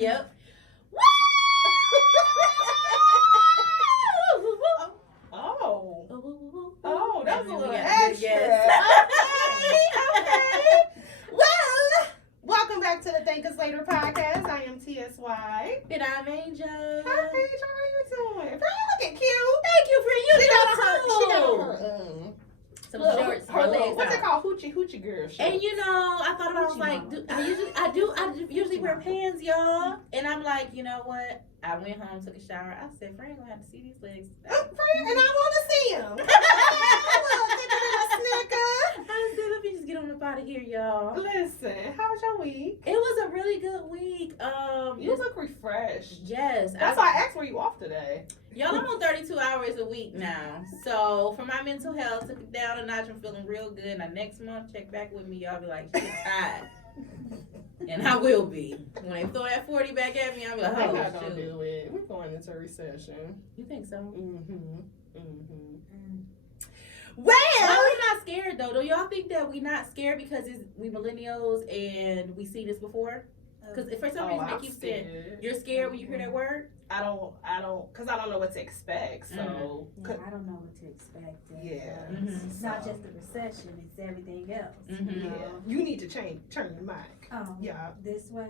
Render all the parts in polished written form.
Yep. Oh, that's a little extra. Okay. Well, welcome back to the Thank Us Later podcast. I am TSY. And I'm Angel. Hi, Angel. How you doing? Girl, you looking cute. Thank you for you. She got on her some look, shorts. her My little, legs what's out. it called? Hoochie girl shorts. And you know, I thought about like, I usually wear pants, y'all. And I'm like, you know what? I went home, took a shower. I said, Frank gonna have to see these legs. Friend, and I want to see him. Look, I said, let me just get on up out of here, y'all. listen, how was your week? It was a really good week. You look refreshed. Yes. That's why I asked were you off today. Y'all, I'm on 32 hours a week now. So for my mental health, took it down a notch. I'm feeling real good. Now next month, check back with me. Y'all be like, she's tired. And I will be. When they throw that 40 back at me, I'll be like, They're oh, not gonna shoot. do it. We're going into a recession. You think so? Well, Why are we not scared though? Do y'all think that we not scared because we millennials and we see this before? Because for some reason they keep saying you're scared when you hear that word. I don't, because I don't know what to expect. So, Yeah, I don't know what to expect. yeah, It's not just the recession; it's everything else. Mhm. yeah. You need to turn your mic. Oh, Yeah. this way.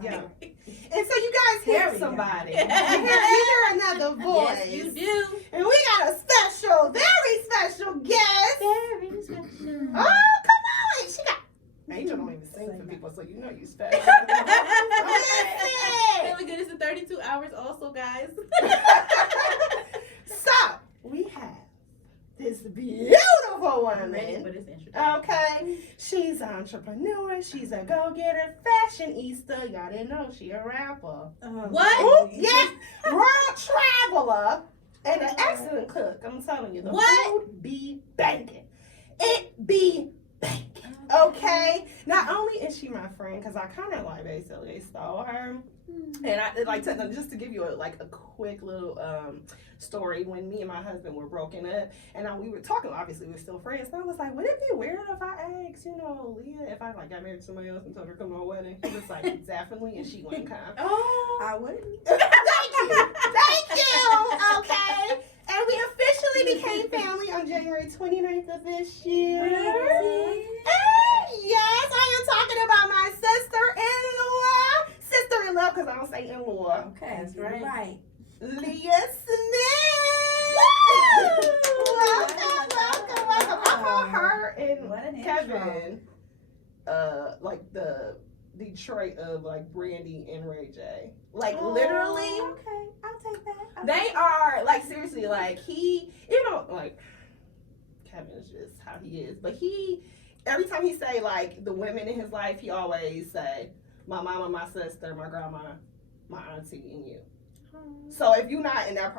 Yeah. Alright. And so you guys There hear we go. somebody. you hear another voice. Yes, you do. And we got a very special guest. Very special. Oh, come on! She got. Angel don't even sing for people, so you know you special. Listen. Feeling good. It's in 32 hours, also, guys. So we have this beautiful I'm ready woman. for this introduction. Okay, she's an entrepreneur. She's a go-getter, fashionista. Y'all didn't know she a rapper. What? Ooh, yeah, world traveler, and an excellent cook. I'm telling you, the What? food be banking. It be banking. Okay. Not only is she my friend, because I kind of like basically stole her, and I like just to give you a quick little story. When me and my husband were broken up, and we were talking. Obviously, we were still friends. And I was like, would it be weird if I asked, Leah, if I got married to somebody else and told her to come to my wedding? He was like, definitely, and she wouldn't come. Oh. I wouldn't. Thank you. Okay. And we officially became family on January 29th of this year. Yes, I am talking about my sister-in-law, because I don't say in-law. Okay, That's you're right. right. Leah Smith. Welcome. I call her and What an Kevin, like the Detroit of like Brandy and Ray J. Like literally. Okay, I'll take that. They are like seriously like like Kevin is just how he is, but every time he say like the women in his life, he always say my mama, my sister, my grandma, my auntie, and you. So if you're not in that,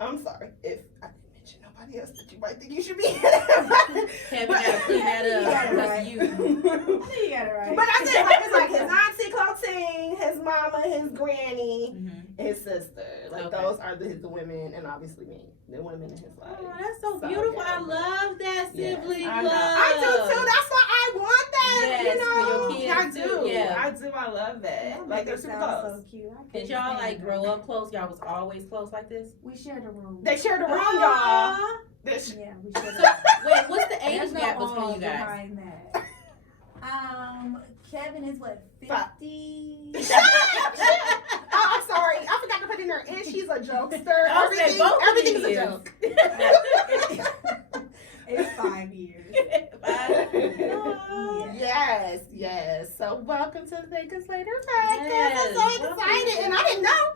I'm sorry if I didn't mention nobody else that you might think you should be in. Kevin gotta clean that up. That's you. I think you got it right. But I said it's like his auntie Clotilde, his mama, his granny, his sister. Like those are the women, and obviously me, the women in his life. Oh, that's so beautiful. yeah. I love that sibling I love. know. I do too. That's why I want that. Yes, for your kids I do. too, yeah. I do. I love that. Like they're super sounds close. so cute. Did y'all like grow up close? Y'all was always close like this? We shared a room. They shared a room, y'all. Aw. Yeah, we shared a So, room. wait, what's the age There's no gap between all you guys? behind that. Kevin is what, 50? Shut up. I'm sorry. I forgot to put in there. And she's a jokester. I was saying both of Everything's a you joke. It's 5 years. Yes. So welcome to the Thank Us Later podcast. Yes, I'm so excited. And I didn't know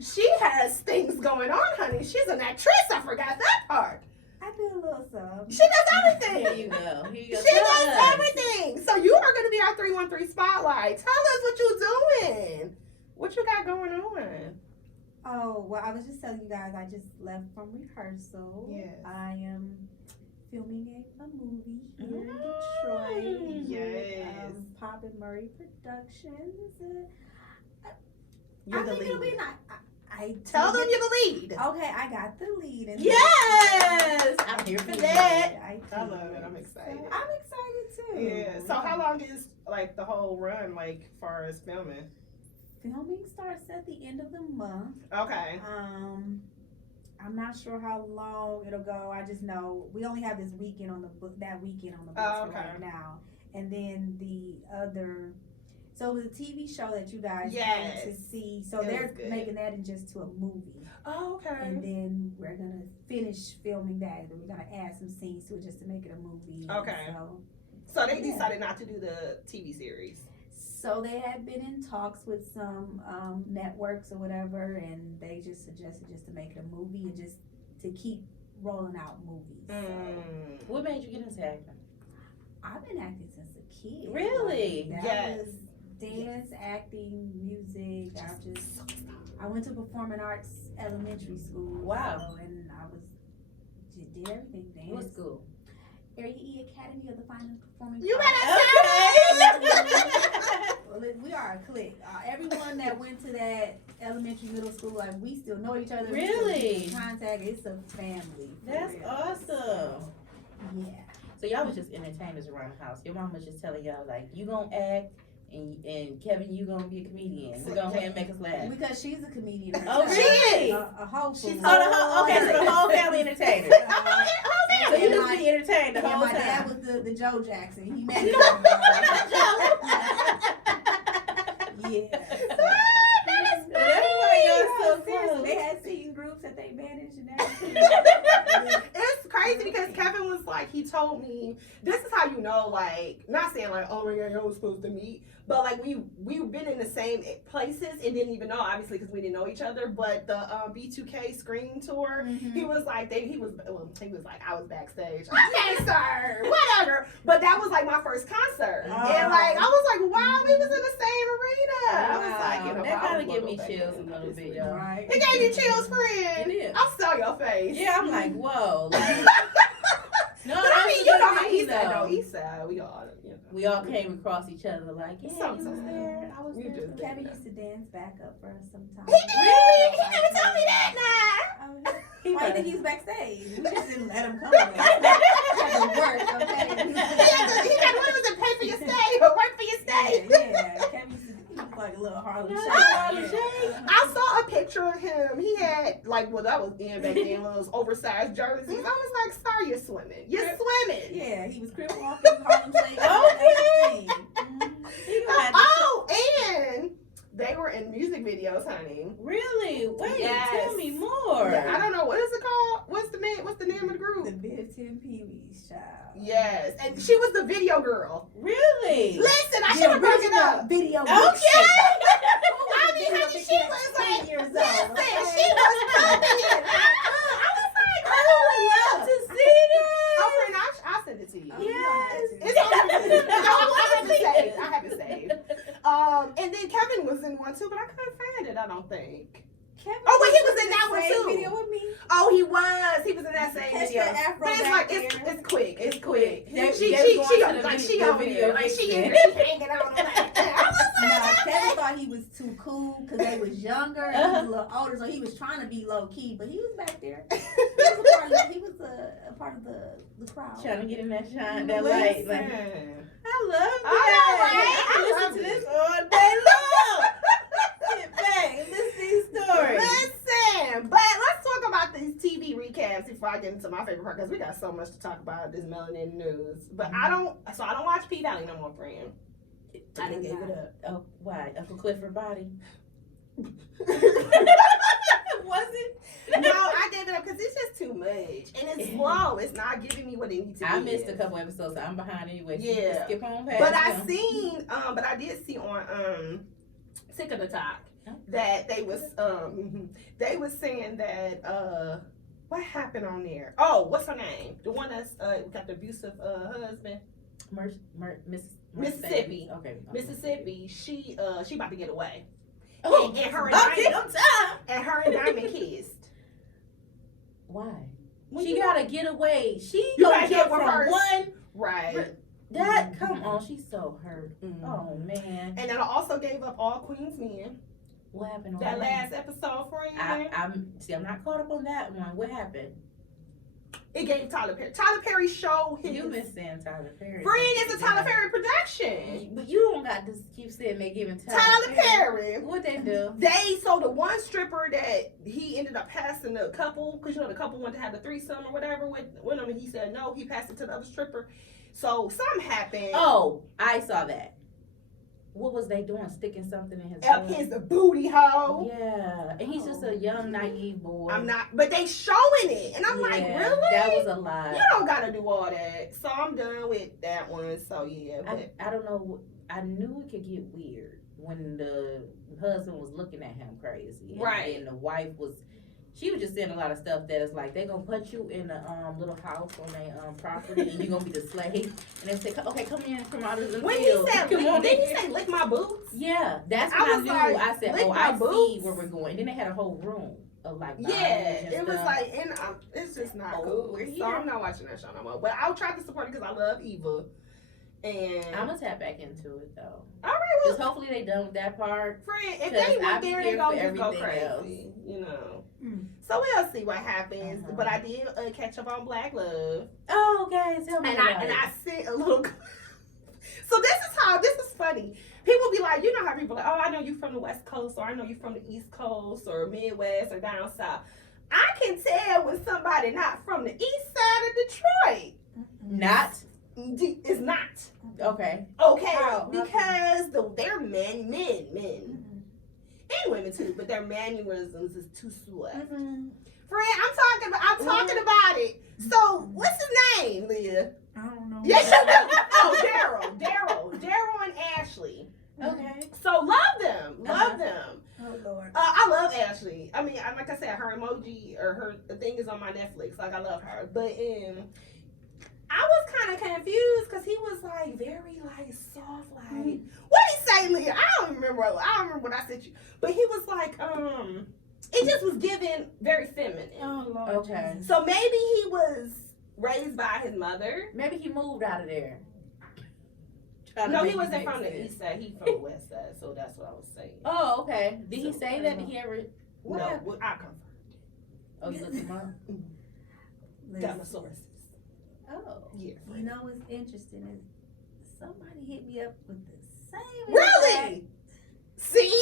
she has things going on, honey. She's an actress. I forgot that part. I do a little something. She does everything. Here you go. Here you go. She does everything. So you are going to be our 313 spotlight. Tell us what you're doing. What you got going on? Oh, well, I was just telling you guys, I just left from rehearsal. Yes. I am filming a movie here in Detroit. Yes. Pop and Murray Productions. You're I the think it'll lead. be nice. I Tell them think you're the lead. Okay, I got the lead. In Yes! I'm here for that. I love it. I'm excited. So I'm excited too. Yeah. So how long is like the whole run like far as filming? filming starts at the end of the month. Okay. I'm not sure how long it'll go. I just know we only have this weekend on the book. That weekend on the books Oh, okay. right now, and then the other. So it was a TV show that you guys Yes. came to see. So It they're was good. making that into a movie. Oh, okay. And then we're gonna finish filming that, and we're gonna add some scenes to it just to make it a movie. Okay. So So they decided not to do the TV series. So they had been in talks with some networks or whatever, and they just suggested just to make it a movie and just to keep rolling out movies. So What made you get into acting? I've been acting since a kid. Really? Like, that Yes. was dance, acting, music. I went to performing arts elementary school. Wow. So, and I did everything. Dance. What school? Area E Academy of the Fine and Performing You Arts. Okay. Well, we are a clique. Everyone that went to that elementary, middle school, like we still know each other. We still Really? keep in contact. It's a family. for That's real. awesome. Yeah. So y'all was just entertainers around the house. Your mom was just telling y'all like, you gonna act, and Kevin, you gonna be a comedian. We go ahead and make us laugh. Because she's a comedian. Oh, herself. really? A whole She's Okay, so the whole family entertainer. So you just be entertained the Yeah, whole my dad time. was the Joe Jackson. He made it. Yeah. That's why y'all so Seriously, close. they had singing groups that they managed and everything. It's crazy because Kevin was like, he told me, this is how you know, like, not saying like, oh my god, y'all was supposed to meet, but like we've been in the same places and didn't even know, obviously, because we didn't know each other. But the B2K screening tour, he was like, he was like, I was backstage. Okay, sir, whatever. But that was like my first concert, and like I was like, wow, we was in the same arena. I was like, you know, that I kind of was give me back chills a then, little bit, obviously. y'all. Right. It gave you chills, friend. It is. I saw your face. Yeah, I'm like, whoa. Like, no, But I that's mean, a you good know how thing, he said, though. no, he said, we all, you know. We all came across each other like, yeah, you was Sometimes. there. I was You there. just- too. Kevin used to dance back up for us sometimes. He did? He never told me that, nah. He Why do you was. think he's backstage? We just didn't let him come there. He had to work, okay? He got what was it, pay for your stay or work for your stay. Yeah. Kevin used to he was like a little Harlem No, Shake. Harlem Shake. I saw a picture of him. He had, like, well, that was in back then, those oversized jerseys. I was like, sir, you're swimming. You're swimming. Yeah, he was crip walking, Harlem Shake. Okay. everything. He gonna have to- Oh, and they were in music videos, honey. Really? Wait, Yes. tell me more. Yeah, I don't know, what is it called? What's the name of the The group? Biv 10 Pee-wee's child. Yes, and she was the video girl. Really? Listen, I should have brought it up. Video. Okay. I mean, honey, she was like, years old. listen, okay? she was popping. I was like, I would love to see oh, that. friend, I'll send it to you. Oh, you don't have to. It's on the I have it saved. I have it saved. And then Kevin was in one too, but I couldn't find it, I don't think. Kevin Oh, wait, he was in that one same too. video with me. Oh, he was in that same Catch video. that afro But it's back like, there. it's quick. It's quick. They- She they was going to the like, video- she the over video there. Like, she mixing. hanging out on like that. I was like, Kevin thought he was too cool because they was younger and he was a little older, so he was trying to be low key, but he was back there. He was a part of the crowd. Trying to get in that shine, that light. Like, Listen. I love I know, right? that. I I can love listen to it. this all day long. Sit back and listen to these stories. Listen, but let's talk about these TV recaps before I get into my favorite part, because we got so much to talk about this melanin news. But I don't watch P Valley no more, friend. I didn't give it up. Oh, why? Uncle Clifford body? Was it? No, I gave it up because it's just too much, and it's slow. It's not giving me what it needs to. I missed a couple episodes, so I'm behind anyway. So you Yeah. can skip on past. But I them. seen, but I did see on Sick of the Talk that they was saying that what happened on there? Oh, what's her name? The one that's got the abusive husband. Mississippi. Okay. Mississippi. She about to get away. Oh, and her and okay, Diamond, I'm tired. and her and Diamond kissed. Why? Well, She you gotta get away. She You gonna gotta get get with from her. one. Right. That come on, she's so hurt. Mhm. Oh man, And then I also gave up All Queen's Men. what happened on That last episode, friend. I'm not caught up on that one. What happened? It gave Tyler Perry. Tyler Perry showed his. You been saying Tyler Perry. Friend is a Tyler Perry production. But you don't got to keep saying they giving Tyler Perry. What what they do. So the one stripper that he ended up passing the couple, because the couple wanted to have the threesome or whatever with him, and he said no, he passed it to the other stripper. So something happened. Oh, I saw that. What was they doing? Sticking something in his Up his booty hole. Yeah, and he's just a young, naive boy. I'm not, but they showing it, and I'm like, really? That was a lie. You don't gotta do all that. So I'm done with that one. So yeah, but I don't know. I knew it could get weird when the husband was looking at him crazy, right? And the wife was. She was just saying a lot of stuff that is like, they gonna put you in a little house on their property and you gonna be the slave. And they say, okay, come in from out of the when field. he said, didn't he say lick my boots? Yeah, that's when I knew. Like, I said, oh, I see where we're going. And then they had a whole room of like, it was like, and it's just not cool. We're here. So I'm not watching that show no more. But I'll try to support it because I love Eva. And I'm gonna tap back into it though. All right, well, just hopefully they done with that part. Friend, if they went there, they gonna just go crazy. Else. You know. So we'll see what happens. But I did catch up on Black Love. Oh, okay. Tell me about it. I sent a little. So this is funny. People be like, you know how people are like, oh, I know you from the West Coast, or I know you from the East Coast, or Midwest, or down south. I can tell when somebody not from the East side of Detroit. Not. It's not. Okay. Okay. Because they're men. And women too, but their mannerisms is too sweet. Mm-hmm. Friend, I'm talking about it. So, what's his name, Leah? I don't know. Yes, oh, Daryl and Ashley. Okay. So love them. Oh Lord. I love Ashley. I mean, like I said, her emoji or her thing is on my Netflix. Like I love her, but I was kind of confused because he was like very like soft, like what did he say, Leah? I don't remember what I said you, but he was like it just was given very feminine. Oh Lord. Okay. So maybe he was raised by his mother. Maybe he moved out of there. No, he wasn't from the east side. He from the west side. So that's what I was saying. Oh, okay. Did he say that? Did he ever? No, I confirmed. Oh, you looked him up? Got my sources. Oh. Yeah. You know what's interesting is somebody hit me up with the same. Really? See?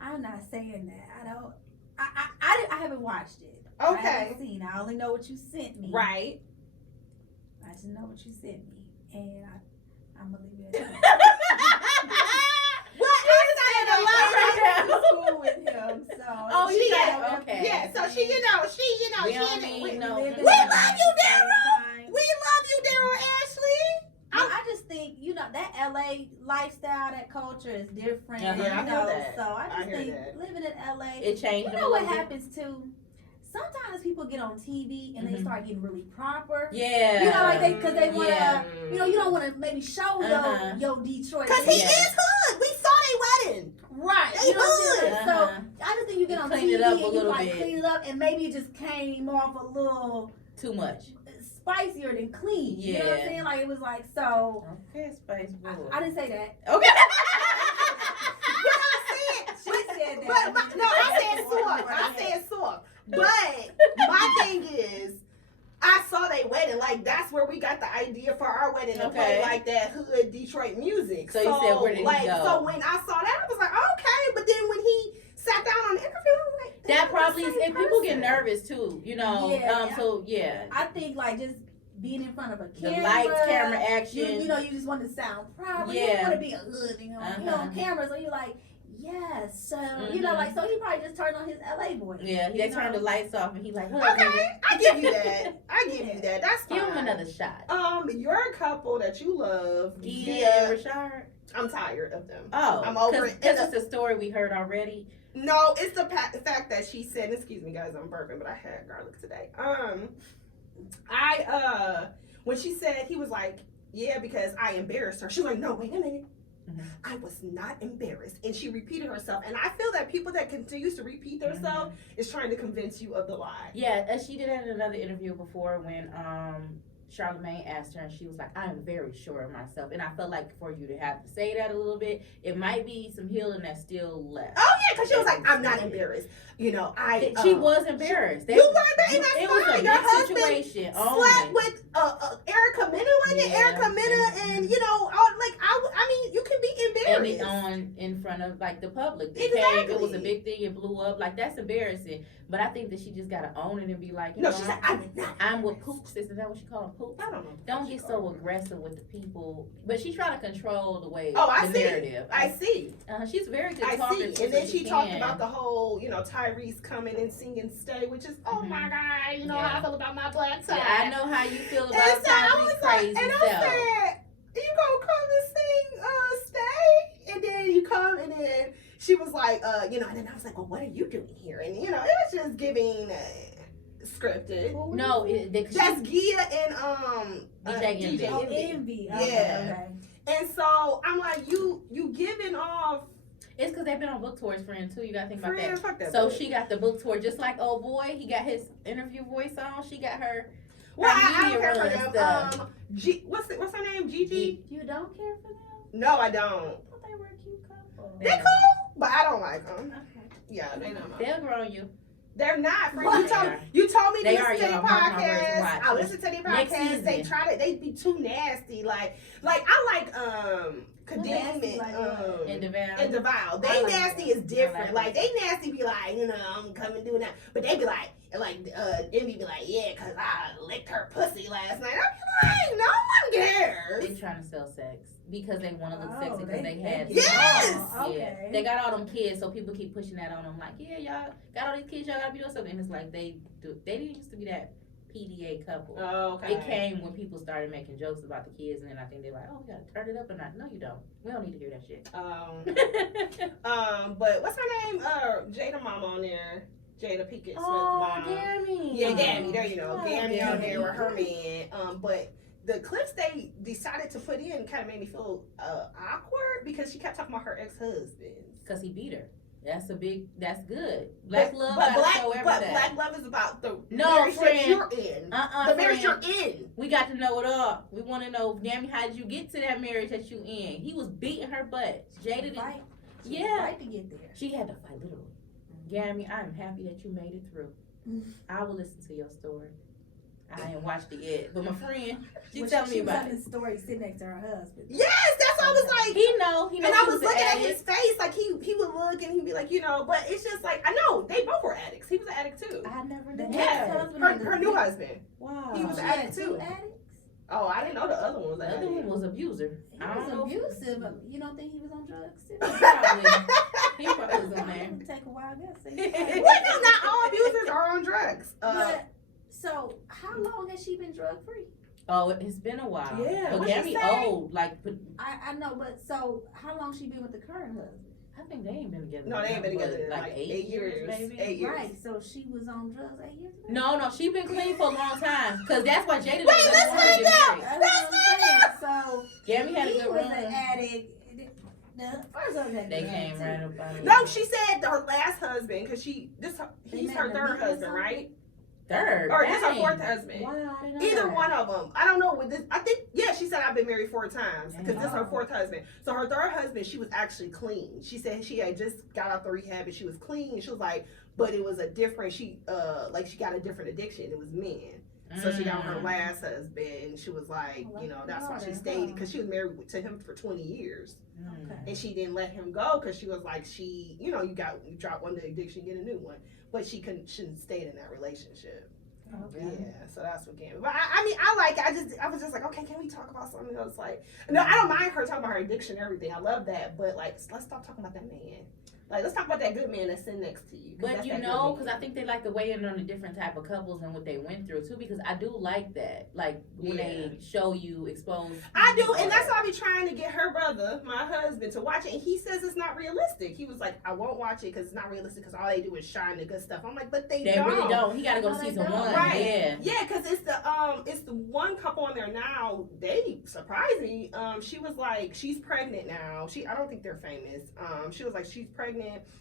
I'm not saying that. I don't. I haven't watched it. Okay. I haven't seen. I only know what you sent me. Right. I just know what you sent me, and I'm gonna leave it at that. What? I to school with him, so. Oh, yeah. Okay. Yeah. So she, you know, We she don't in it. need We no- love you, Daryl. We love you, Daryl Ashley. I just think, you know, that LA lifestyle, that culture is different. Yeah, you I know, know that. so I just think that. living in LA, It changed. you know what happens too? Sometimes people get on TV and they start getting really proper. Yeah. You know, like because they want to, Yeah. you know, you don't want to maybe show your Detroit. Because he is hood. We saw their wedding. Right. They You know what I'm saying? hood. So I just think you get on Clean TV it up and a you little like bit. clean it up and maybe it just came off a little Too much. spicier than clean. You know what I'm Yeah. saying? Like it was like so. Okay, Spice Boy. I didn't say that. Okay. She said that. But no, I said soft. But my thing is, I saw they wedding. Like that's where we got the idea for our wedding to play like that hood Detroit music. So you said, where did he go? So when I saw that, I was like, okay. But then when he sat down on the interview, I was like, That probably is, the same and people get person. nervous too, you know. Yeah. So yeah. I think like just being in front of a The camera, lights, camera action. you know, you just want to sound proper. You Yeah. don't want to be a hood, you know, on camera. So you're like, yes, so you know, like so he probably just turned on his LA boy. Yeah, they turned the lights off and he like, Okay, I give you that. That's fine. give him another shot. Your couple that you love, Gia and Rashard. I'm tired of them. Oh, I'm over it. Because it's a story we heard already. No, it's the fact that she said, excuse me guys, I'm burping, but I had garlic today. When she said, he was like, yeah, because I embarrassed her. She was like, no, wait a minute. I was not embarrassed. And she repeated herself. And I feel that people that continues to repeat themselves is trying to convince you of the lie. Yeah, and she did it in another interview before when Charlamagne asked her, and she was like, I am very sure of myself. And I felt like for you to have to say that a little bit, it might be some healing that's still left. Oh, yeah, because she was like, I'm not embarrassed. You know, she was embarrassed. You were embarrassed. It was a Your big husband situation. slept with Erica Mena, wasn't it? Yeah. Erica Mena, and, you know, I mean, you can would be And embarrassed. it on in front of like the public. Exactly. It was a big thing. It blew up. Like that's embarrassing. But I think that she just gotta own it and be like, you No, know, she said, I'm with Poops. Is that what she called them? Poops? I don't know. Don't get so aggressive with the people. But she trying to control the way I the see. narrative. I see. She's very good I talking. see. And then she talked about the whole, Tyrese coming and singing "Stay," which is, oh my God, you know how I feel about my black side. Yeah, I know how you feel about And so I was Tyrese's like, crazy and I self. said, you gonna come and sing "Stay," and then you come, and then she was like, and then I was like, well, what are you doing here? And it was just giving scripted. No, Just Gia and DJ Oh, Envy. Envy. Yeah. Okay. And so I'm like, you giving off. It's because they've been on book tours, friend, too. You gotta think about that. Fuck that. So bitch. she got the book tour, just like old boy. He got his interview voice on. She got her. Well, her I don't media care run for them. stuff. What's her name? Gigi? You don't care for them? No, I don't. I thought they were a cute couple. They're cool, but I don't like them. Okay. Yeah, they not. They'll grow on you. They're not. Friend. What? You told me to They listen are, to their y'all. Mark my words and podcast. watch. I listen to their Next podcast. They season. they be too nasty. Like I like Kadeem nasty like what? And DeVal. and DeVal. They I like nasty them. is different. I Like like they nasty be like, I'm coming doing that. But they be like Envy be like, yeah, cause I licked her pussy last night. I be like, no one cares. They trying to sell sex because they want to look Oh, sexy because they had. Yes! Oh, Yeah. okay. They got all them kids, so people keep pushing that on them. Like, yeah, y'all got all these kids, y'all gotta be doing something. And it's like they didn't used to be that PDA couple. Oh, okay. It came when people started making jokes about the kids, and then I think they're like, oh, we gotta turn it up or not. No, you don't. We don't need to hear that shit. But what's her name? Jaden Mama on there. Jada Pinkett Smith's Oh, mom. Gammy. Yeah, Gammy. There you know. Oh, Gammy on there Gammy. with her man. But the clips they decided to put in kind of made me feel awkward because she kept talking about her ex-husband. Because he beat her. That's good. Black love but gotta show but everything. black love is about the No, marriage that friend. you're in. The marriage friend. you're in. We got to know it all. We want to know, Gammy, how did you get to that marriage that you in? He was beating her butt. Jada didn't. Fight. Yeah. Fight to get there. She had to fight, literally. Gammy, I'm happy that you made it through. I will listen to your story. I ain't watched it yet, but my friend, she telling me about She it. was telling the story sitting next to her husband. Yes, that's what I was like. He know. And I was he looking at an his face, like he would look and he'd be like, but it's just like, I know, they both were addicts. He was an addict too. I never The knew ex that. husband. Her new husband. Wow. He was She an had addict two too. addicts. Oh, I didn't know the other one was The an other addict. one was abuser. He I don't was know. abusive. You don't think he was on drugs too? Probably. He probably was on there. It would take a while, I guess. Well, no, not all abusers are on drugs. But so, how long has she been drug free? Oh, it's been a while. Yeah, But what she Gammy say? old. Like, I know, but so how long she been with the current husband? I think they ain't been together. No, they ain't been but, together in like 8 years. maybe. 8 years. Right. So she was on drugs 8 years ago. No, she been clean for a long time. Cause that's why Jada Wait, didn't let's want to find get out. married. That's what I'm saying. So Gammy had a he good was run. an addict. The first husband. They came right up on it. No, she said her last husband, because he's met her in the third middle or husband, something? right? Third. Or this her Dang. fourth husband. Wow, I didn't know Either that. one of them. I don't know. With this, I think, yeah, she said I've been married 4 times because this is her Oh. 4th husband. So her 3rd husband, she was actually clean. She said she had just got out the rehab and she was clean. And she was like, but it was a different, she got a different addiction. It was men. So she got her last husband and she was like, that's why she stayed, because she was married to him for 20 years. Mm. And she didn't let him go because she was like, you drop one addiction, get a new one. But she shouldn't stay in that relationship. Okay. Yeah, so that's what Gammy. But I mean, I like it. I was just like, okay, can we talk about something else? Like, no, I don't mind her talking about her addiction and everything. I love that. But like, let's stop talking about that man. Like, let's talk about that good man that's sitting next to you. But because I think they like to weigh in on the different type of couples and what they went through too. Because I do like that, like when they show you expose. I do, and that's why I be trying to get her brother, my husband, to watch it. And he says it's not realistic. He was like, I won't watch it because it's not realistic. Because all they do is shine the good stuff. I'm like, but they don't. Really don't. He got to go to No, they season don't. 1. Right. Yeah. Yeah, because it's the one couple on there now. They surprised me. She was like, she's pregnant now. I don't think they're famous. She was like, she's pregnant,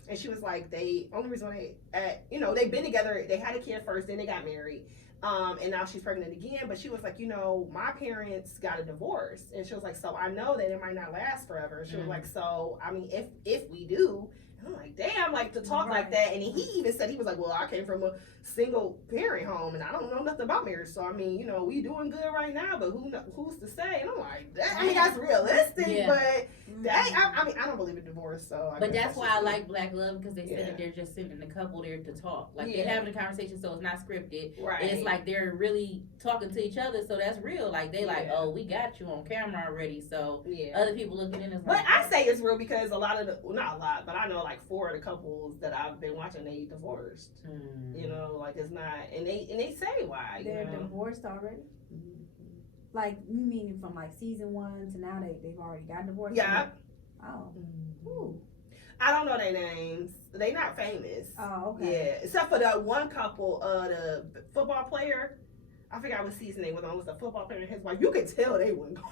and she was like, only reason they've been together. They had a kid first, then they got married. And now she's pregnant again. But she was like, my parents got a divorce, and she was like, so I know that it might not last forever. She was like, so I mean, if we do. I'm like, damn, like to talk like that. And he even said, he was like, well, I came from a single parent home and I don't know nothing about marriage. So, I mean, we doing good right now, but who's to say? And I'm like, that's realistic, but I don't believe in divorce. So, but that's why I like Black Love, because they said that they're just sending the couple there to talk. Like, they're having a conversation, so it's not scripted. Right. And it's like they're really talking to each other, so that's real. Like, they like, oh, we got you on camera already, so other people looking in is like. But I say it's real because a lot of not a lot, but I know like 4 of the couples that I've been watching, they divorced. Like it's not, and they say why. They're divorced already. Like, you mean from like season 1 to now they've already got divorced? Yeah. Oh. Ooh. I don't know their names. They not famous. Oh, okay. Yeah, except for the one couple, the football player. I forgot what season they was on. It was the football player and his wife. You could tell they weren't going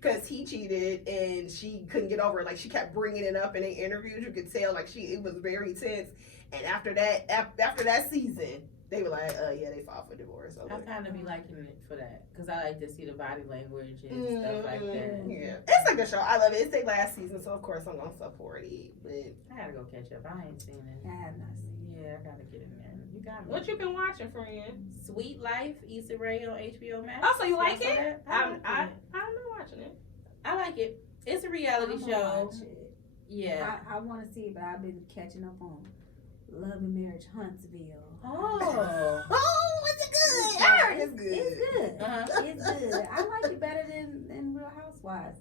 because he cheated and she couldn't get over it. Like, she kept bringing it up in the interviews. You could tell, like, it was very tense. And after that season, they were like, they filed for divorce. So I kind of be liking it for that, because I like to see the body language and stuff like that. Yeah, it's a good show. I love it. It's their last season, so of course I'm gonna support it. But I gotta go catch up. I ain't seen it. I have not seen it. Yeah, I gotta get in there. You got me. What you been watching, friend? Sweet Life, Issa Rae on HBO Max. Oh, so you like it? I'm been watching it. I like it. It's a reality show. Watch it. Yeah. I want to see it, but I've been catching up on Love and Marriage Huntsville. Oh. Is it good? I heard it's good. It's good. Uh-huh. It's good. I like it better than Real Housewives.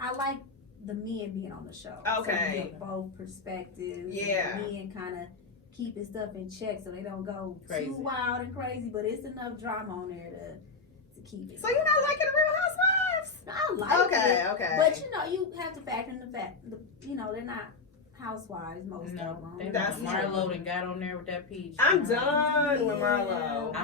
I like the men being on the show. Okay. So you get both perspectives. Yeah. The men kind of keeping stuff in check so they don't go Crazy. too wild and crazy, but it's enough drama on there to keep it. So you're not liking the Real Housewives? I like it. Okay. But you have to factor in the fact, they're not housewives, most of them. That's Marlo done got on there with that peach. I'm done with Marlo.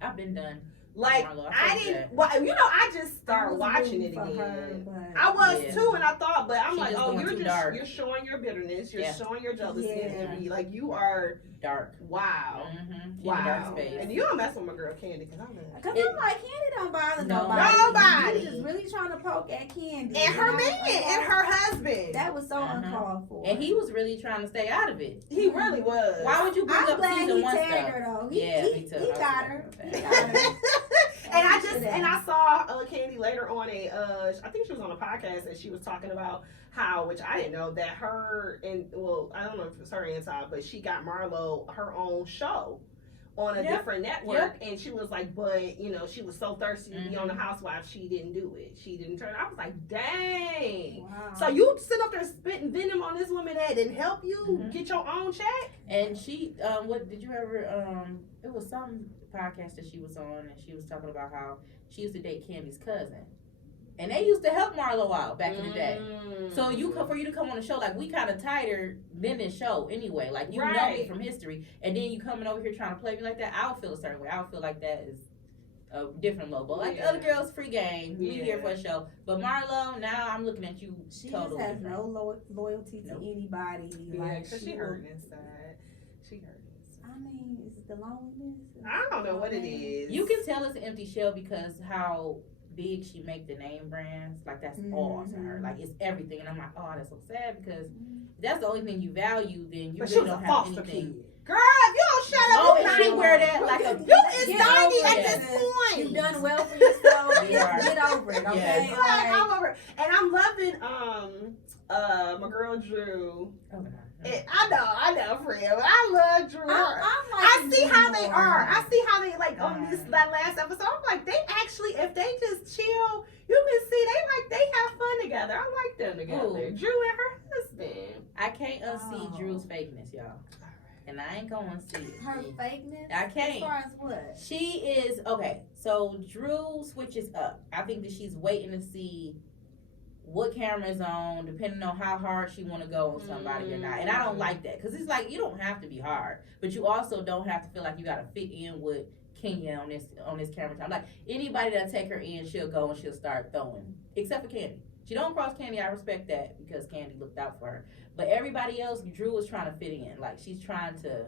I've been done. Like, Marlo, I didn't, I just started watching it again. I was too, and I thought, but I'm like, oh, you're showing your bitterness, you're showing your jealousy, and like, you are dark. Wow. Mm-hmm. Wow. Dark space. And you don't mess with my girl Candy, because I'm like, Candy don't bother nobody. You just really trying to poke at Candy. And her man, and her husband. That was so uncalled for. And he was really trying to stay out of it. He really was. Why would you bring up season 1 stuff? Her, though. Me too. He got her. And I saw Candy later on I think she was on a podcast and she was talking about how, which I didn't know, that her and, well, I don't know if it's her inside, but she got Marlo her own show on a different network, and she was like, but she was so thirsty to be on the Housewives, she didn't do it. She didn't turn. I was like, dang. Wow. So you sit up there spitting venom on this woman that didn't help you get your own check? And she, what did you ever? It was some podcast that she was on, and she was talking about how she used to date Candy's cousin. And they used to help Marlo out back in the day. So for you to come on the show, like, we kind of tighter than this show anyway. Like, you know me from history, and then you coming over here trying to play me like that, I would feel a certain way. I would feel like that is a different level. Like, other girls, free game. We here for a show. But Marlo, now I'm looking at you she totally just has different. no loyalty to anybody. Like, she hurting inside. She hurting. I mean, is it the loneliness? I don't know what it is. You can tell it's an empty shell because how big she make the name brands, like, that's all to her. Like, it's everything, and I'm like, oh, that's so sad, because if that's the only thing you value, then you really don't have anything. Girl, if you don't shut up, and she wear that like a you is 90 at this point. You've done well for yourself. Get over it, okay? Yeah. I'm over it. And I'm loving my girl Drew. Oh my God. I know, friend. I love Drew. I see how they are. I see how they, like, on that last episode. I'm like, they actually, if they just chill, you can see they have fun together. I like them together. Ooh. Drew and her husband. I can't unsee Drew's fakeness, y'all. And I ain't gonna see it. Her fakeness? I can't. As far as what? She is, okay, so Drew switches up. I think that she's waiting to see what camera is on, depending on how hard she want to go on somebody or not. And I don't like that, because it's like, you don't have to be hard, but you also don't have to feel like you got to fit in with Kenya on this camera time. Like, anybody that take her in, she'll go and she'll start throwing, except for Candy. She don't cross Candy. I respect that, because Candy looked out for her. But everybody else, Drew is trying to fit in. Like, she's trying to.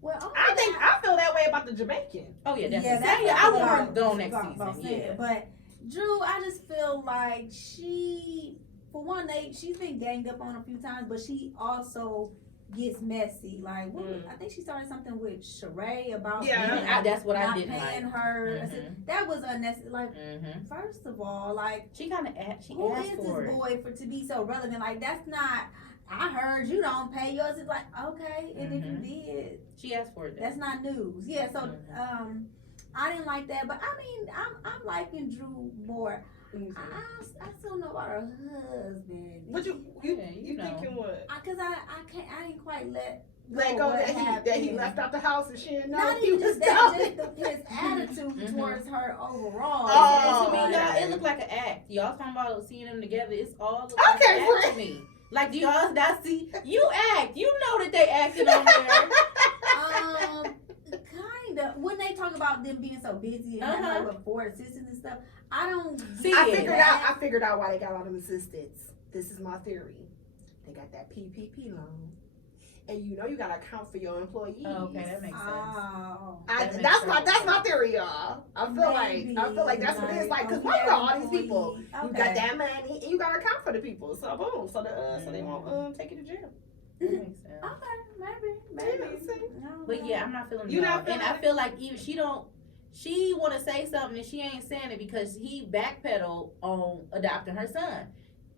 Well, I feel that way about the Jamaican. Oh yeah, definitely. I want her to go next season. But Drew, I just feel like for one, she's been ganged up on a few times, but she also gets messy. Like, I think she started something with Sheree about that's what I not didn't paying like. her. I said, that was unnecessary. Like, first of all, like, she kind of who is this boy to be so relevant? Like, that's not. I heard you don't pay yours. It's like, okay, and if you did, she asked for it. That's not news. Yeah, so I didn't like that, but I mean, I'm liking Drew more. I still know about her husband. But you thinking what? Because I didn't quite let go that he left out the house and she didn't know. Not even just that, just his attitude towards her overall. Oh, to me, y'all, it looked like an act. Y'all talking about seeing them together? It's all like an act to me. Like, do y'all not see? You act. You know that they acting on there. Kind of. When they talk about them being so busy and having like four assistants and stuff, I don't see I figured out why they got all them assistants. This is my theory. They got that PPP loan. And you know you gotta account for your employees. Oh, okay, that makes sense. That's my theory, y'all. I feel like that's what it is. Like, cause what are all these people? You got that money, and you gotta account for the people. So boom, so they won't take you to jail. That makes sense. Okay, maybe. But yeah, I'm not feeling it. And I feel like even she want to say something and she ain't saying it because he backpedaled on adopting her son.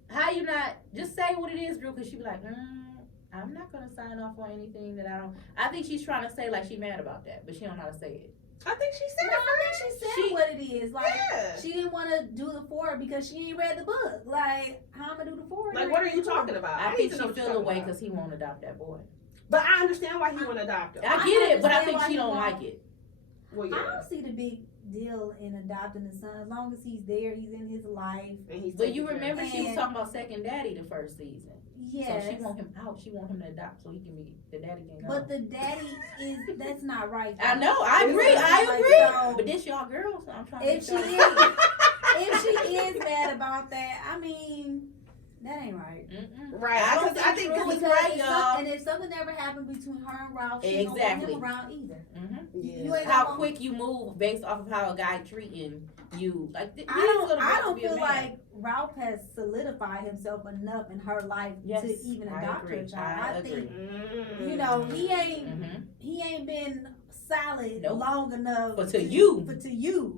How you not just say what it is, Drew? Because she be like, I'm not gonna sign off on anything that I don't. I think she's trying to say like she mad about that, but she don't know how to say it. I think she said what it is. Like she didn't want to do the forward because she ain't read the book. Like how I'm gonna do the forward? Like what are you talking about? I think she feel away because he won't adopt that boy. But I understand why he won't adopt him. I get it, but I think she don't like it. Well, yeah. I don't see the big deal in adopting the son as long as he's there, he's in his life. But you remember she was talking about second daddy the first season. Yeah. So she want him out. She want him to adopt so he can be the daddy can go. But the daddy that's not right. I know. I agree. So, but this y'all girl, so I'm trying if she is mad about that, I mean, that ain't right. Right. I think it's right, y'all. And if something ever happened between her and Ralph, she don't want him around either. Yeah. How quick you move based off of how a guy treating you. Like I don't feel like Ralph has solidified himself enough in her life to even adopt her child. I think you know he ain't been solid long enough to you,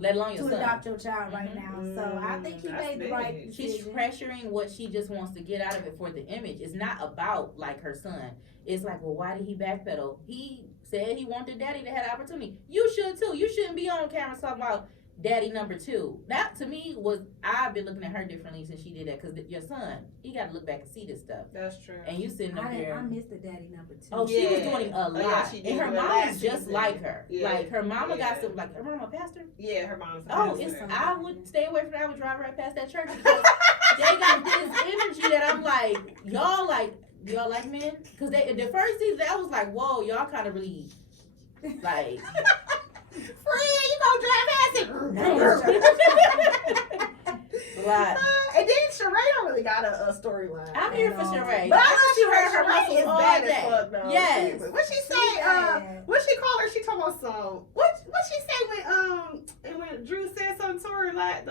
let alone to adopt your child right now. So I think he made the right decision. She's pressuring what she just wants to get out of it for the image. It's not about like her son. It's like, well, why did he backpedal? He said he wanted daddy to have the opportunity. You should too. You shouldn't be on camera talking about daddy number 2. That to me was, I've been looking at her differently since she did that, because your son, he got to look back and see this stuff. That's true. And you sitting up there. I missed the daddy number 2. Oh, she was doing a lot. And her mom is just like her. Yeah. Like her mama got some, like her mama a pastor. Yeah, her mom's a pastor. I would stay away from that. I would drive right past that church because they got this energy that I'm like, y'all like men? Because the first season, I was like, whoa, y'all kind of really like. Friend, you gonna drive past it. And then Sheree don't really got a storyline. I'm here for Sheree. But I love Sheree is bad as fuck though. Yes. What she say? What she call her? She talking about some. What she say when Drew said something to her not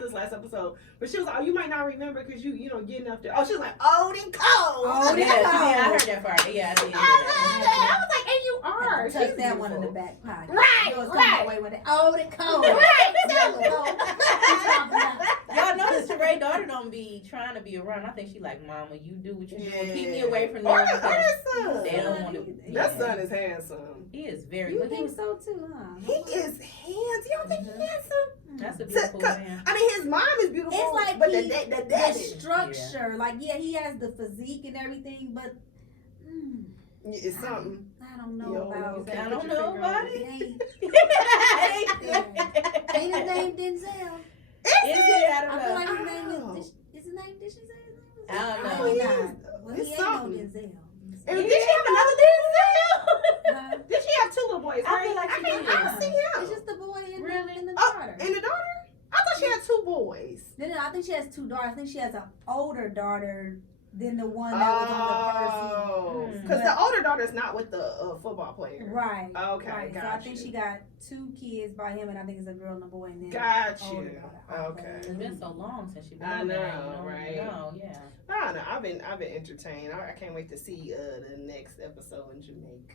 this last episode, but she was like, oh, you might not remember because you know getting up there. Oh, she was like, old and cold. Yeah, I heard that part. Yeah, I did. I was like, and you are. Tuck that one in the back pocket. Right. Away with it. Old and cold. Right. Y'all notice Sheree daughter don't be trying to be around. I think she like, mama, you do what you do. Keep me away from them. They don't want to. That son is handsome. He is very. You think so too, huh? He is handsome. You don't think he's handsome? That's a beautiful man. I mean, his mom is beautiful. It's like but the structure, like he has the physique and everything, but it's something. I don't know about. I don't know about it. Ain't his name Denzel? Is it? I don't know. I feel like his name is. Is his name? Did she say his name? I don't know. Well, he ain't no Denzel. And did she have another Denzel? Did she have 2 little boys? I feel like she did. I don't see him. It's just the boy and the Oh, daughter. and the daughter? I thought she had 2 boys. No, I think she has 2 daughters. I think she has an older daughter than the one that was on the first season. Because the older daughter's not with the football player. Right. Okay, right. got So I think she got 2 kids by him, and I think it's a girl and a boy. And then Got older you. daughter. Okay. It's been so long since she's been I on there, know, right? No, yeah. I don't know. I've been entertained. I can't wait to see the next episode in Jamaica.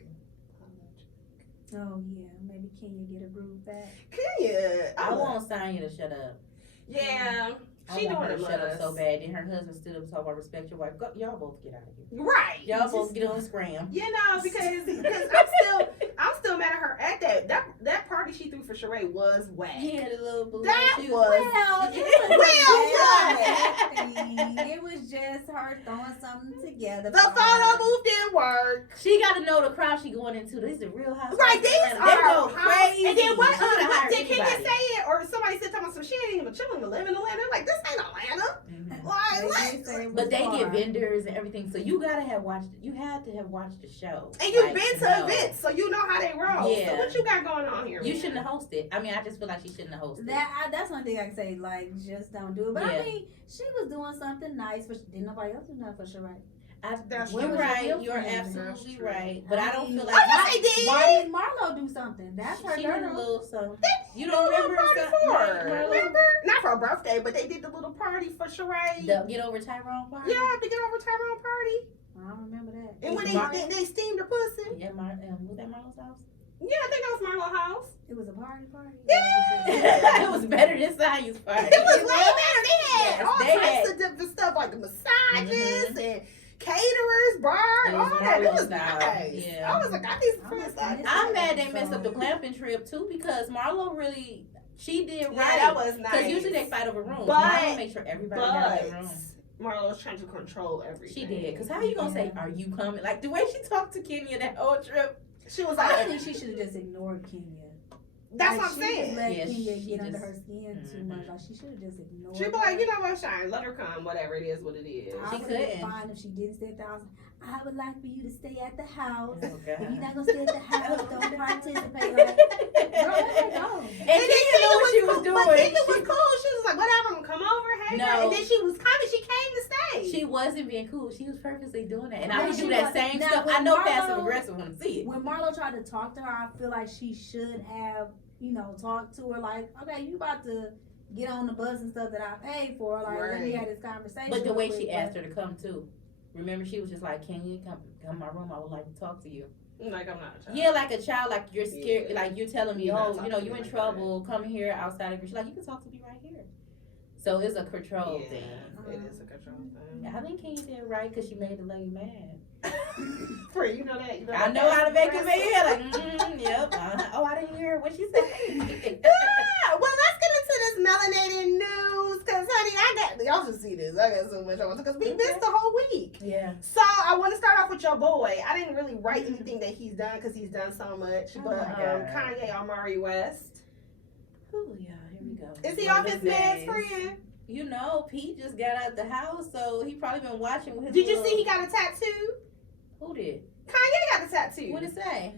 Oh yeah, maybe Kenya get a groove back. Kenya, I want Sonya to shut up. Yeah, She want her to shut up so bad. Then her husband stood up and talked about respect your wife. Y'all both get out of here. Right. Y'all both get on the scram. You know, because I'm still mad at her at that party she threw for Sheree was whack. Yeah, the little boo. That She was It was just her throwing something together. The photo booth didn't work. She got to know the crowd she going into. This is the real house. Right, these They are go crazy. And then what She coulda hired did Kenya anybody. say it or somebody said something? So she ain't even chilling to live in Atlanta. Like this ain't Atlanta. Mhm. Like, But they get vendors and everything, so you gotta have watched. You had to have watched the show. and you've like, been to know. events, so you know how they roll. Yeah. So what you got going on here? You man? shouldn't have hosted. I mean, I just feel like she shouldn't have hosted. That's one thing I can say. Like, just don't do it. But Yeah. I mean, she was doing something nice, but didn't nobody else do nothing for Sheree? That's You're true. right. That's You're true. absolutely That's true. right. But I don't feel like I guess they did. Why didn't Marlo do something? That's her she did a girl. little something. You They don't did a remember little something? party for her. Marlo? Remember? Not for her birthday, but they did the little party for Sheree. The Get Over Tyrone party? Yeah, to get over Tyrone party. I don't remember that. And when Mar- they steamed her pussy. Yeah, was that Marlo's house? Yeah, I think that was Marlo's house. It was a party. Yeah. It was better than Science party. It was way better. They had Yes, all they types of different stuff like massages Mhm. and caterers, bar, It all was that. It was Marlo's style, nice. yeah. I was like, I need some I'm friends like, like this- that. I'm mad they messed up the glamping trip too because Marlo really, she did Yeah, right. that was nice. Because usually they fight over rooms. But- Marlo make sure everybody got their room. Marlo was trying to control everything. She did. Because how you gonna say, are you coming? Like the way she talked to Kenya that whole trip. She was I like, think she should have just ignored Kenya. that's Like, what I'm she saying. Just let Yeah, Kenya she get under just- her skin too Mhm. much. Like she should have just ignored. She'd be like, you know what, Shine, let her come, whatever it is, what it is. I She would have been couldn't. fine if she didn't stay at the house. I would like for you to stay at the house. Oh, If you're God. not gonna stay at the house, don't participate. Like, girl, let her go. And Kenya knew what she was doing. But Kenya was cool. She was like, whatever, I'm gonna come over, hey. No. And then she was coming. She came to stay. She wasn't being cool. She was purposely doing that. And I No, would she do that was- same now, stuff. when I know Marlo- passive aggressive when I see it. When Marlo tried to talk to her, I feel like she should have, talked to her like, okay, you about to get on the bus and stuff that I paid for. Like, let me Right. have this conversation. But the real way quick, she but- asked her to come too. Remember, she was just like, "Can you come to my room? I would like to talk to you." Like, I'm not a child. Yeah, like a child, like you're scared, Yeah. like you're telling me, You're not oh, talking you to in me like trouble. Come here outside of your. She's like, you can talk to me right here. So it's a control Yeah, thing. it is a control thing. Yeah, I think Kenya did right because she made the lady mad. Free, you know that. You know I that know how to make it aggressive? mad. Like, yep. Oh, I didn't hear what she said. Yeah, well, let's get into this melanated news, cause honey, y'all should see this. I got so much I want to, cause we missed the whole week. Yeah. So I want to start off with your boy. I didn't really write anything that he's done, cause he's done so much. Oh But my God. Kanye Amari West, Oh yeah, here we go. is he One off of his the meds, days. friend? You know, Pete just got out the house, so he probably been watching with his Did you little- see he got a tattoo? Who did? Kanye got a tattoo. What did it say?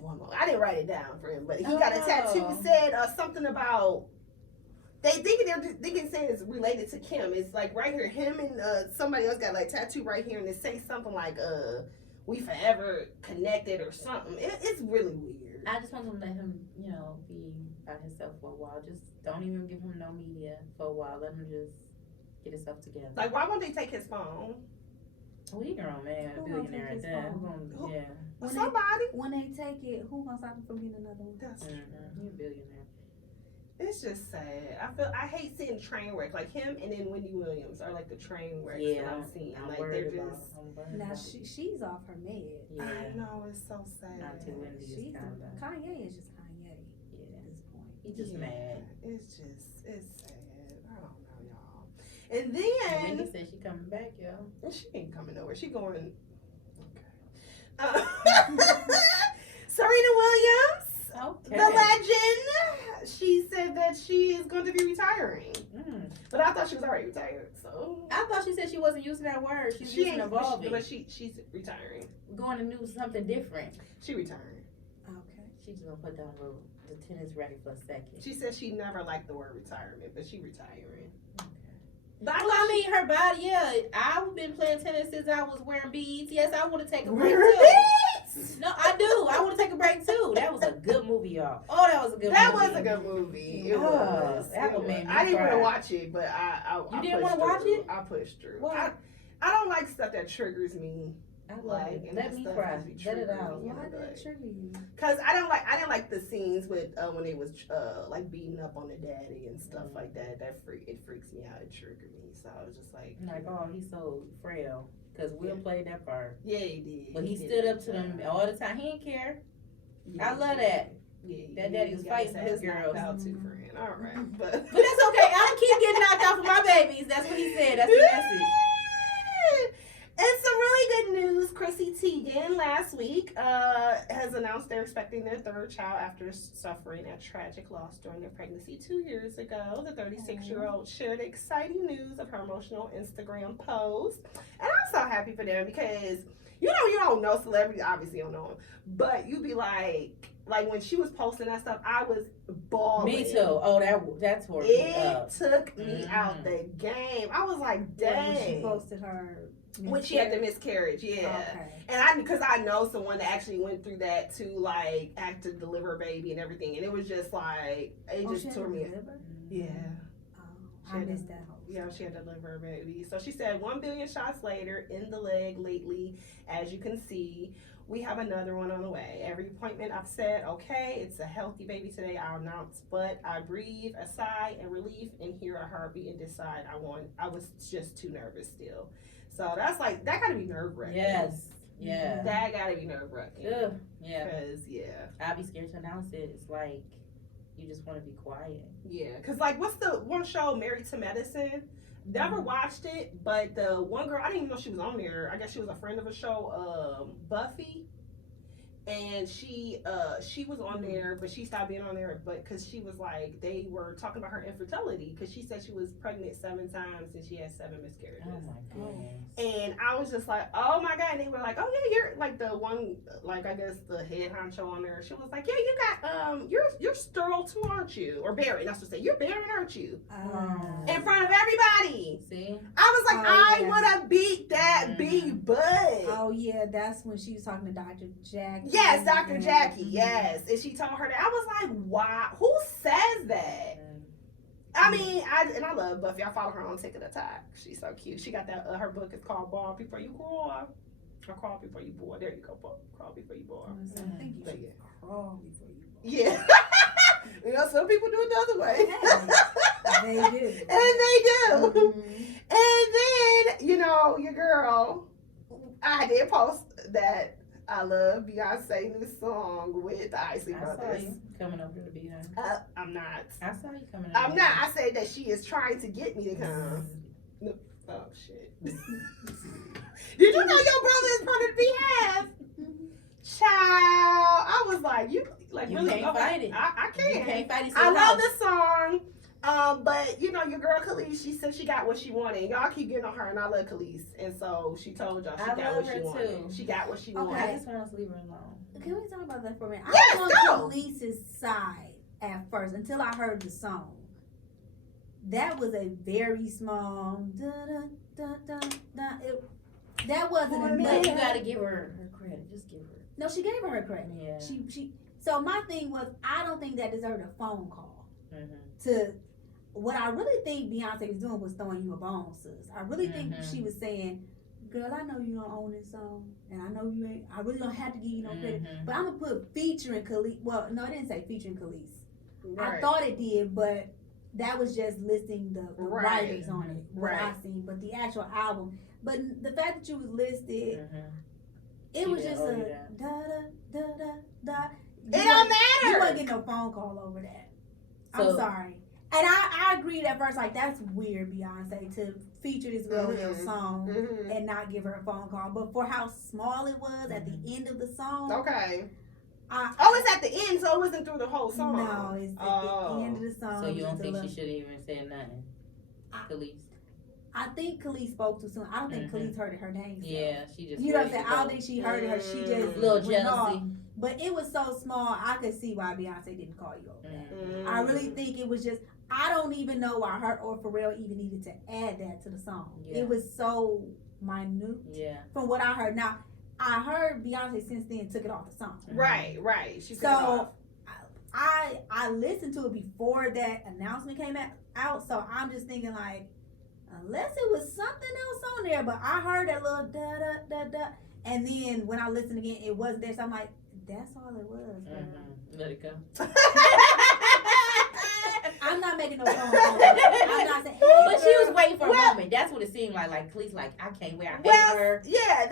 One more. I didn't write it down for him, but he got a tattoo. Oh. Said something about. They thinking saying it's related to Kim. It's like right here, him and somebody else got like tattoo right here, and it says something like we forever connected or something. It's really weird. I just want to let him, be by himself for a while. Just don't even give him no media for a while. Let him just get himself together. Like, why won't they take his phone? Well, he grown man, Who a gonna billionaire take his at that. phone? Yeah. When Somebody. When they take it, who gonna stop him from getting another one? That's He a billionaire. It's just sad. I hate seeing train wreck like him and then Wendy Williams are like the train wrecks Yeah, that I'm seeing. I'm Like worried they're about. just. I'm worried Now about. she's off her med. Yeah. I know it's so sad. Not too Wendy is She's kind of. Kanye is just Kanye Yeah. at this point. He just mad. It's sad. I don't know, y'all. And Wendy then said she coming back, yo. she ain't coming nowhere. She going. Okay. Serena Williams, Okay. the legend. She said that she is going to be retiring, but I thought she was already retired. So I thought she said she wasn't using that word. She's she using ain't evolving. but she's retiring. Going to do something different. She retiring. Okay. She's gonna put down the tennis racket for a second. She said she never liked the word retirement, but she retiring. Okay. I mean, her body, yeah. I've been playing tennis since I was wearing beads. Yes, I want to take a break too. No, I do. I want to take a break too. That was a good movie, y'all. Oh, that was a good movie. That was a good movie. It was. That would make me I didn't cry. want to watch it, but I didn't want to watch it? I pushed through. What? I don't like stuff that triggers me. I love it. Let me cry. Let it out. Why did it trigger you? Cause I didn't like the scenes with when they was like beating up on the daddy and stuff like that. It freaks me out. It triggered me. So I was just like, oh, he's so frail. Cause Will played that part. Yeah, he did. But he stood up to them all the time. He didn't care. Yeah, I love that. Yeah, that daddy was fighting for his girls. Out too, friend. All right, but that's okay. I'll keep getting knocked out for my babies. That's what he said. That's the message. And some really good news. Chrissy Teigen last week has announced they're expecting their third child after suffering a tragic loss during their pregnancy 2 years ago. The 36-year-old shared exciting news of her emotional Instagram post. And I'm so happy for them because, you don't know celebrities, obviously you don't know them, but you be like when she was posting that stuff, I was bawling. Me too. Oh, that's what it took me out the game. I was like, dang. When she posted her when she had the miscarriage, yeah. Okay. And because I know someone that actually went through that to like have to deliver a baby and everything, and it was just like it just tore me. Yeah. I missed that whole. Yeah, she had to deliver a baby. So she said 1 billion shots later in the leg lately, as you can see. We have another one on the way. Every appointment I've said, okay, it's a healthy baby today, I'll announce, but I breathe a sigh and relief and hear a heartbeat and decide I was just too nervous still. So that's like, that gotta be nerve wracking. Yes. Yeah. That gotta be nerve wracking. Yeah. Cause yeah. I'd be scared to announce it. It's like, you just want to be quiet. Yeah. Cause like, what's the one show, Married to Medicine? Never watched it, but the one girl, I didn't even know she was on there. I guess she was a friend of a show, Buffy. And she was on there, but she stopped being on there, but because she was like, they were talking about her infertility, because she said she was pregnant 7 times and she had 7 miscarriages. Oh my goodness. And I was just like, oh my God. And they were like, oh yeah, you're like the one, like I guess the head honcho on there. She was like, yeah, you got, you're sterile too, aren't you? Or barren, that's what I said. You're barren, aren't you? In front of everybody. See? I was like, I would have beat that big butt. Oh yeah, that's when she was talking to Dr. Jackie. Yes, Dr. Jackie, yes. And she told her that. I was like, wow, who says that? I mean, I love Buffy. I follow her on TikTok. She's so cute. She got that, her book is called Born Before You Crawl. Or Crawl Before You Born. There you go, Crawl Before You Born. I think you should crawl before you born. Yeah. You know, some people do it the other way. They do. And they do. And then, your girl, I did post that I love Beyonce new song with the Isley Brothers. I saw you coming over to Beyonce. I'm not. I saw you coming over. I'm not. I said that she is trying to get me to come. No. Oh, shit. Did you know your brother is part of the Beehive? Child. I was like, you really can't fight it. I can't. You can't fight it. I love this song. But your girl Khalees, she said she got what she wanted. Y'all keep getting on her, and I love Khalees, and so she told y'all she got what she wanted. Too. She got what she wanted. I just want us to leave her alone. Can we talk about that for a minute? Yes, I was on Khalees' side at first until I heard the song. That was a very small. That wasn't enough. But you gotta give her credit. Just give her. No, she gave her credit. Yeah. She. So my thing was, I don't think that deserved a phone call. To what I really think Beyonce was doing was throwing you a bone, sis. I really think she was saying, girl, I know you don't own this song, and I know you ain't, I really don't have to give you no credit, but I'm going to put featuring Khalees. Well, no, it didn't say featuring Khalees. Right. I thought it did, but that was just listing the writers on it, what I seen, but the actual album. But the fact that you was listed, it was just a da-da-da-da-da. It don't matter. You wasn't getting no phone call over that. So, I'm sorry. And I agreed at first, like, that's weird, Beyonce, to feature this girl in your song and not give her a phone call. But for how small it was at the end of the song. Okay. It's at the end, so it wasn't through the whole song. No, it's at the end of the song. So you don't think she should have even said nothing? Khalees? I think Khalees spoke too soon. I don't think Khalees heard her name. So. Yeah, she just. You know what I'm saying? I don't think she heard her. She just. A little jealousy. But it was so small, I could see why Beyonce didn't call you over that. I really think it was just, I don't even know why her or Pharrell even needed to add that to the song. Yeah. It was so minute. Yeah. From what I heard. Now, I heard Beyonce since then took it off the song. Right. She took it off. I listened to it before that announcement came out, so I'm just thinking like, unless it was something else on there, but I heard that little da da da da, and then when I listened again, it wasn't there. So I'm like, that's all it was. Let it go. I'm not making no phone calls. I'm not saying. Hey, but she was waiting for a moment. That's what it seemed like. Like, Khalees, like, I can't wait. I hate her. Yeah,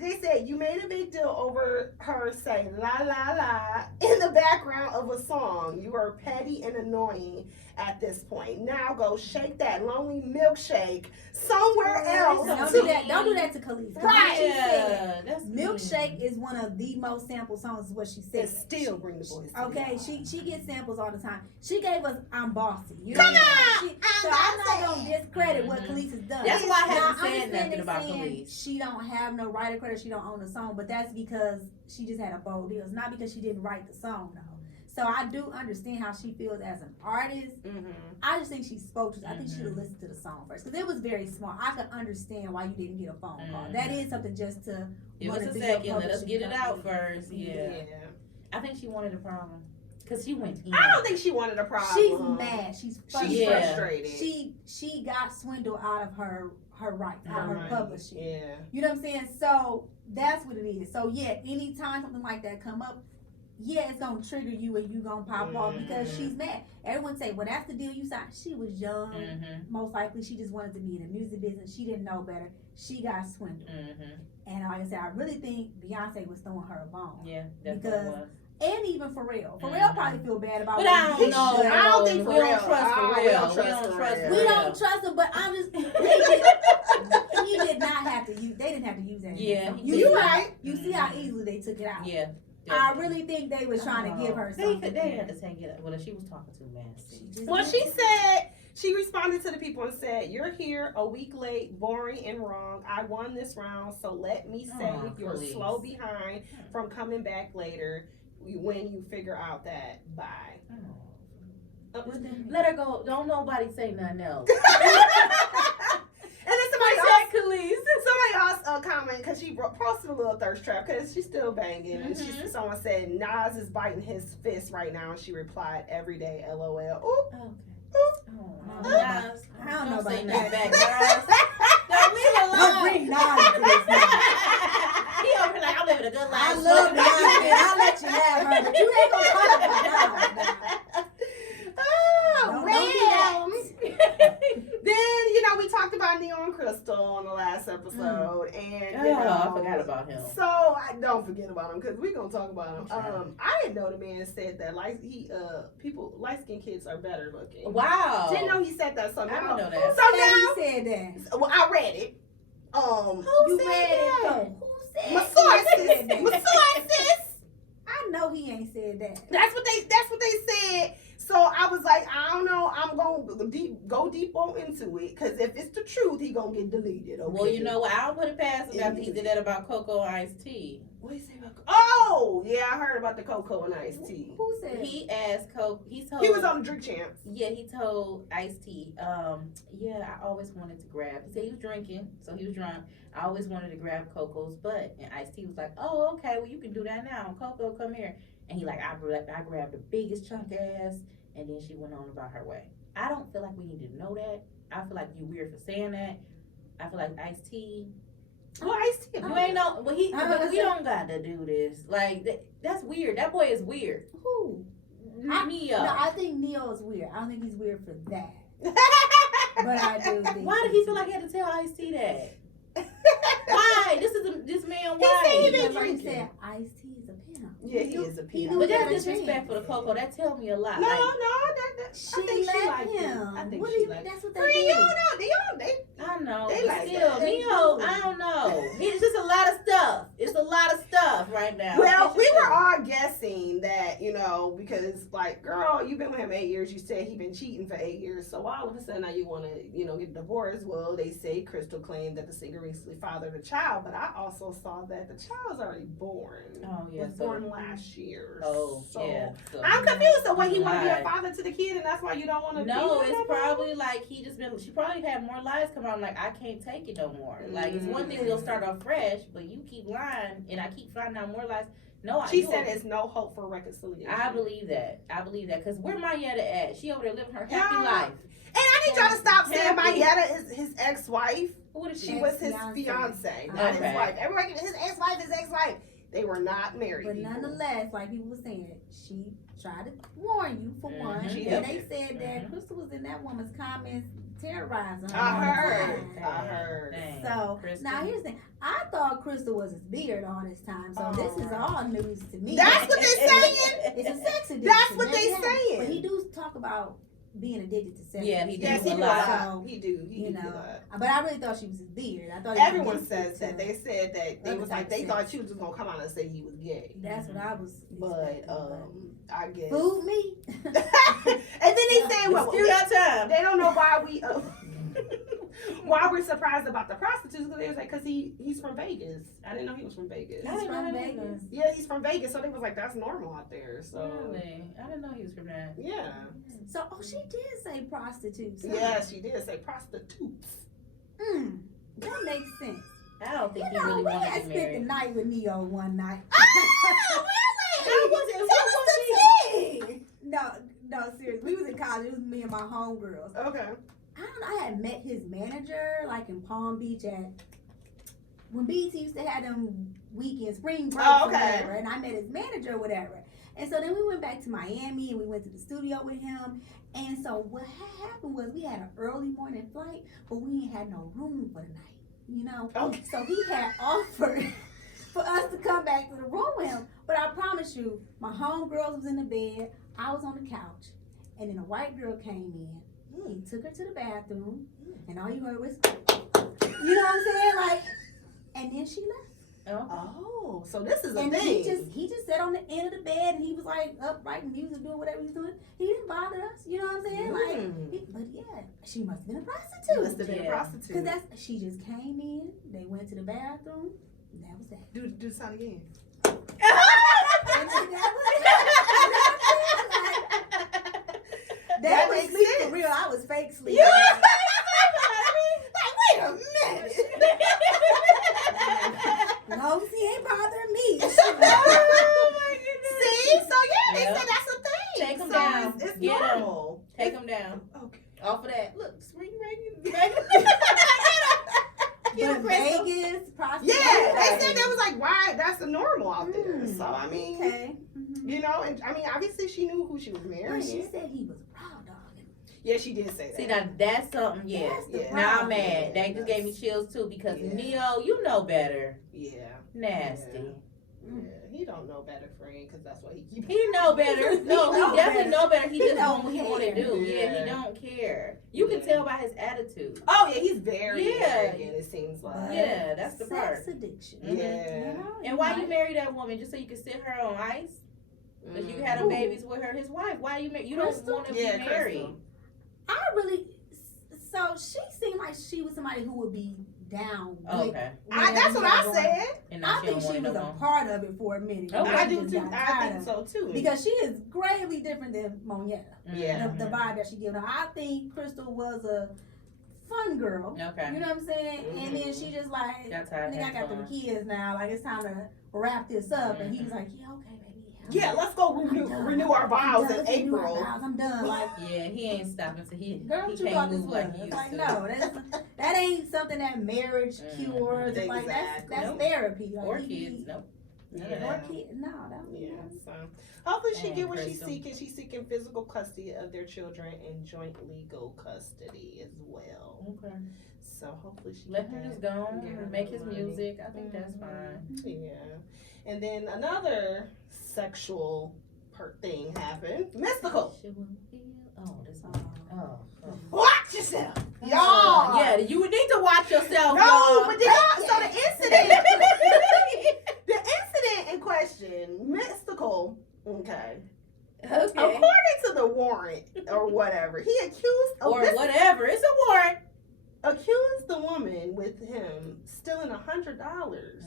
they said you made a big deal over her saying la la la in the background of a song. You are petty and annoying at this point. Now go shake that lonely milkshake somewhere else. Don't do that to Khalees. Right. Yeah, milkshake is one of the most sampled songs, is what she said. And still bring the boys. Okay, she gets samples all the time. She gave us I'm Bossy. You know? Come on! So I'm not going to discredit what Khalees has done. That's why I haven't said nothing about Khalees. She don't have no writer credit. She don't own the song. But that's because she just had a bold deal. It's not because she didn't write the song, though. So I do understand how she feels as an artist. I just think she spoke to it. I think she should have listened to the song first. Because it was very small. I could understand why you didn't get a phone call. That is something just to... Give us a second. Let us get it out first. Yeah. I think she wanted a problem. Because she went in. I don't think she wanted a problem. She's mad. She's frustrated. She got swindled out of her rights, out of her publishing. Yeah. You know what I'm saying? So that's what it is. So yeah, anytime something like that come up, yeah, it's gonna trigger you and you gonna pop off because she's mad. Everyone say, well, that's the deal you signed. She was young. Most likely she just wanted to be in the music business. She didn't know better. She got swindled. And like I said, I really think Beyonce was throwing her a bone. Yeah, definitely was. And even Pharrell. Pharrell probably feel bad about it. But I don't know. I don't think we don't trust Pharrell. We don't trust him, but I'm just... he did not have to use... They didn't have to use that. Yeah. You're right. You see how easily they took it out. Yeah. I really think they was trying to give her something. They had to take it out. Well, she was talking too nasty. Well, she said... She responded to the people and said, "You're here a week late, boring and wrong. I won this round, so let me say you're slow behind from coming back later when you figure out that bye." Let her go. Don't nobody say nothing else. And then somebody else comment because she posted a little thirst trap because she's still banging. And someone said Nas is biting his fist right now, and she replied, "Every day, LOL." Ooh. Okay. I don't know about that. Don't leave her alone. Don't bring Nas to this now. He over like, I'm living a good life. I love Beyonce. I'll let you have her, but you ain't gonna talk about Nas. Oh, man. Then, we talked about Neon Crystal on the last episode. And, I forgot about him. So, I don't forget about him because we're going to talk about him. I didn't know the man said that light-skinned kids are better looking. Wow. Didn't know he said that. So now, I didn't know that. So now, he said that? Well, I read it. Who said that? Who said my sources. I know he ain't said that. That's what they said. So I was like, I don't know. I'm going to go deep into it because if it's the truth, he going to get deleted. Okay? Well, you know what? I don't put it past him after he did that about Coco and Ice-T. What did he say about Coco? Oh, yeah, I heard about the Coco and Ice-T. Who said? He asked Coco. He was on the Drink Champs. Yeah, he told Ice-T, I always wanted to grab. He said he was drinking, so he was drunk. I always wanted to grab Coco's butt. And Ice-T was like, oh, okay, well, you can do that now. Coco, come here. And he like, I grabbed the biggest chunk ass, and then she went on about her way. I don't feel like we need to know that. I feel like you weird for saying that. I feel like Ice-T. Well, Ice-T. You ain't know. Well, we don't got to do this. Like that's weird. That boy is weird. Who? Neo. No, I think Neo is weird. I don't think he's weird for that. But I do think. Why did he feel like he had to tell Ice-T that? Why? This man. Why? He said Ice-T is a pimp. Yeah, he is a pimp. But that's disrespectful to Coco. That tells me a lot. No, like, I think she liked him. I think she liked him. That's what they do. I know. They like still, Neo, I don't know. It's just a lot of stuff. It's a lot of stuff right now. Well, we were all guessing that, because, like, girl, you've been with him 8 years. You said he been cheating for 8 years. So all of a sudden now you want to, get a divorce. Well, they say Crystal claimed that the singer recently fathered a child. But I also saw that the child is already born. Oh, yeah. Was born last year. Oh, so yeah. So I'm confused. So, he want to be a father to the kid, and that's why you don't want to? No, it's probably like she probably had more lies come out. Like, I can't take it no more. Like, it's one thing you'll start off fresh, but you keep lying, and I keep finding out more lies. No, she said it's no hope for reconciliation. I believe that. Because where Mayetta at? She over there living her happy life. And I need y'all to stop saying Mayetta is his ex-wife. What is she? She was his fiance, not his wife. Everybody, his ex-wife. They were not married. But nonetheless, like people were saying, she tried to warn you for one. And they said that Crystal was in that woman's comments terrorizing her. I heard. So Crystal. now here's the thing. I thought Crystal was his beard all this time. So this is all news to me. That's what they're saying. It's a sex addiction. That's what they're saying. But he do talk about being addicted to sex. Yeah, he does. Yes, he a do. lot. So, he do. He do. But I really thought she was his beard. I thought everyone says that. They said that they was like they thought she was just gonna come out and say he was gay. That's what I was. But I guess fooled me. And then he said, "Well, still got time." They don't know why we why we're surprised about the prostitutes because they was like because he's from Vegas. I didn't know he was from Vegas. He's from Vegas. Yeah, he's from Vegas, so they was like that's normal out there. So really, I didn't know he was from that. Yeah. So she did say prostitutes. Huh? Yeah, she did say prostitutes. That makes sense. I don't think he really wanted to I get spent married. the night with Neo one night. Oh, really? Tell us the tea. No, seriously. We was in college. It was me and my homegirls. Okay. I don't know. I had met his manager like in Palm Beach when BET used to have them weekend spring breaks or whatever, and I met his manager or whatever. And so then we went back to Miami and we went to the studio with him. And so what happened was we had an early morning flight, but we ain't had no room for the night, you know? Okay. So he had offered for us to come back to the room with him. But I promise you, my homegirls was in the bed, I was on the couch, and then a white girl came in. He took her to the bathroom, and all you heard was, you know what I'm saying? Like, and then she left. Oh, so this is a and thing. He just sat on the end of the bed and he was like up writing music, doing whatever he was doing. He didn't bother us, you know what I'm saying? But yeah, she must have been a prostitute. Must have been a prostitute. Because she just came in, they went to the bathroom, and that was that. Do the sound again. That was sleep for real. I was fake sleeping. Yeah. Like, wait a minute. No, she ain't bothering me. Oh my goodness. See? So yeah, they said that's a thing. Take them so down. It's Get normal. Take them down. Okay. Off of that. Look, spring break. But Vegas, prostitution. Yeah, they said they was like, why? That's the normal out there. So I mean, okay. You know, and I mean, obviously she knew who she was marrying. But she said he was raw dog. Yeah, she did say that. See, now that's something, Now I'm mad. That just gave me chills too because Neo, you know better. Yeah. Nasty. Yeah, he don't know better, friend, because that's what he keeps. He know better. No, he definitely know better. He just don't doing what he want to do. Yeah, he don't care. You can tell by his attitude. Oh yeah, he's very arrogant. It seems like. Yeah, that's the part. Sex addiction. Yeah. And why you marry that woman just so you can sit her on ice? Because you had babies with her, his wife. Why you marry? You don't want to be married. Crystal. I really. So she seemed like she was somebody who would be down. Okay. That's what I said. And I think she was a part of it for a minute. Okay. I do too. I think so too. Because she is gravely different than Monietta. Yeah. The vibe that she gives her. I think Crystal was a fun girl. Okay. You know what I'm saying? And then she just like, nigga, I got them kids now. Like, it's time to wrap this up. And he was like, yeah, okay, baby. Yeah, let's go renew our vows in April. I'm done. Like, yeah, he ain't stopping till he you can't move like he used like, to. no, that ain't something that marriage cures. Exactly. Like, that's Nope. therapy. Like, Or kids, nope. Or kids, no, that was So hopefully she get what she's Crystal. seeking. She's seeking physical custody of their children and joint legal custody as well. Okay. So hopefully she Let him just go on, make his music. I think that's fine. Yeah. And then another sexual thing happened. Mystical. Oh, this Watch yourself, y'all. Yeah, you would need to watch yourself. No, y'all. but so the incident, the incident in question, Mystical. Okay. According to the warrant or whatever, he accused whatever. It's a warrant. Accused the woman with him stealing $100.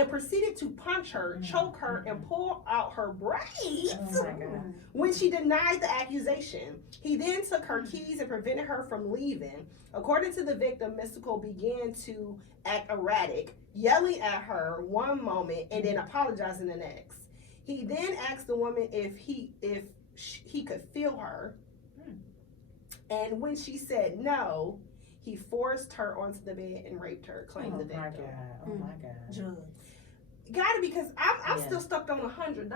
and proceeded to punch her, choke her, and pull out her braids Oh my God. when she denied the accusation. He then took her keys and prevented her from leaving. According to the victim, Mystical began to act erratic, yelling at her one moment and then apologizing the next. He then asked the woman if he could feel her. And when she said no, he forced her onto the bed and raped her, claimed the victim. Oh my God. Judge. Got it, because I'm still stuck on $100.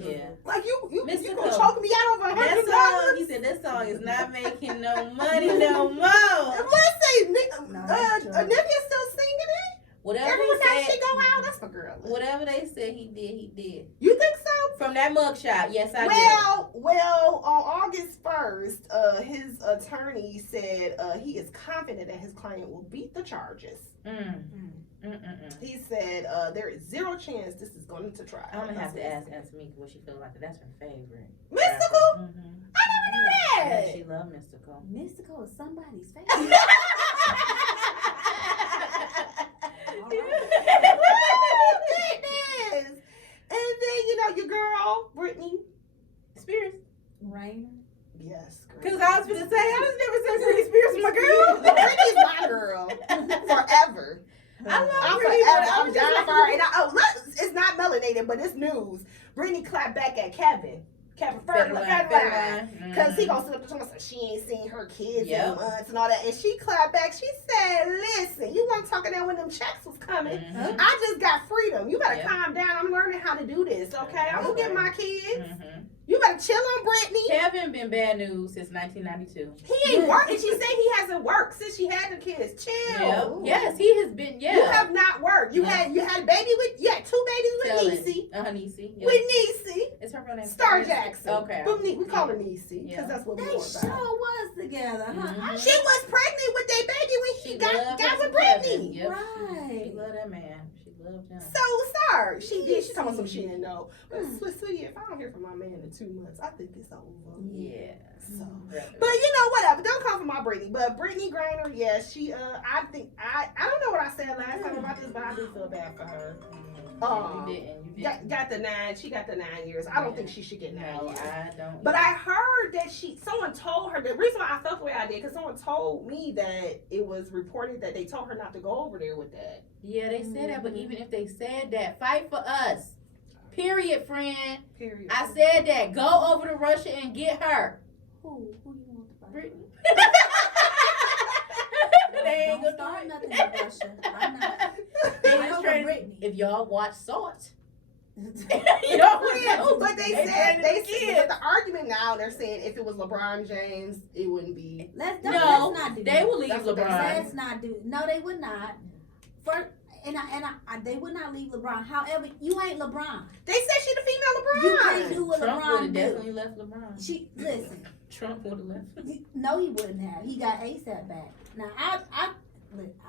Yeah. Like you Mystical. gonna choke me out over That song, $100? he said that song is not making no money no more. Let's say Olivia's still singing it. Whatever Every he time said, she go out, that's my girl. whatever they said he did. You think so? From that mugshot, yes I Well, on August 1st, his attorney said he is confident that his client will beat the charges. He said there is zero chance this is going to trial. I'm gonna have to ask Tamika what she feels like. That's her favorite. Mystical? Mm-hmm. I never knew that. Yeah, she loves Mystical. Mystical is somebody's favorite. Goodness. And then, your girl, Britney Spears. Rainer. Yes, girl. Because I was gonna say, I just never said Britney Spears was my girl. Britney's my girl. Forever. I love I'm Britney, forever. but I I'm was dying just for her. And it's not melanated, but it's news. Britney clapped back at Kevin Federline. Because he gonna sit up and say she ain't seen her kids in months and all that. And she clapped back. She said, listen, you weren't talking that when them checks was coming. I just got freedom. You better calm down. I'm learning how to do this, okay? I'm gonna get my kids. You better chill on Britney. Kevin been bad news since 1992. He ain't working. She said he hasn't worked since she had the kids. Chill. Yes, he has been. Yeah. You have not worked. You had a baby with. You had 2 babies with Niecy. Niecy. Yeah. With Niecy. It's her real name. Star Jackson. Okay. But we call her Niecy because that's what we They know sure about. was together, huh? She was pregnant with their baby when She got with Britney. Yep. Right. She loved that man. She loved him. So sorry. She did. She talking about some shit didn't know. But sweetie, if I don't hear from my man in 2 months, I think it's over. Yeah. So, but whatever. Don't come for my Britney. But Britney Griner, yeah, she. I think I don't know what I said last time about this, but I do feel bad for her. You didn't. Got the 9. She got the 9 years. I don't think she should get 9 years. I don't. But I heard that someone told her, the reason why I felt the way I did, because someone told me that it was reported that they told her not to go over there with that. Yeah, they said that, but even if they said that, fight for us. Period, friend. Period. I said that. Go over to Russia and get her. Who you want to fight? Brittany. Don't start nothing in Russia. I'm not. If y'all watch Salt, but they said but the argument now they're saying if it was LeBron James, it wouldn't be. Let's not do that. They will leave That's LeBron. Let's not do. No, they would not. They would not leave LeBron. However, you ain't LeBron. They said she the female LeBron. You can't do what Trump LeBron would do. have definitely left LeBron. Listen. Trump would have left. No, he wouldn't have. He got ASAP back. Now,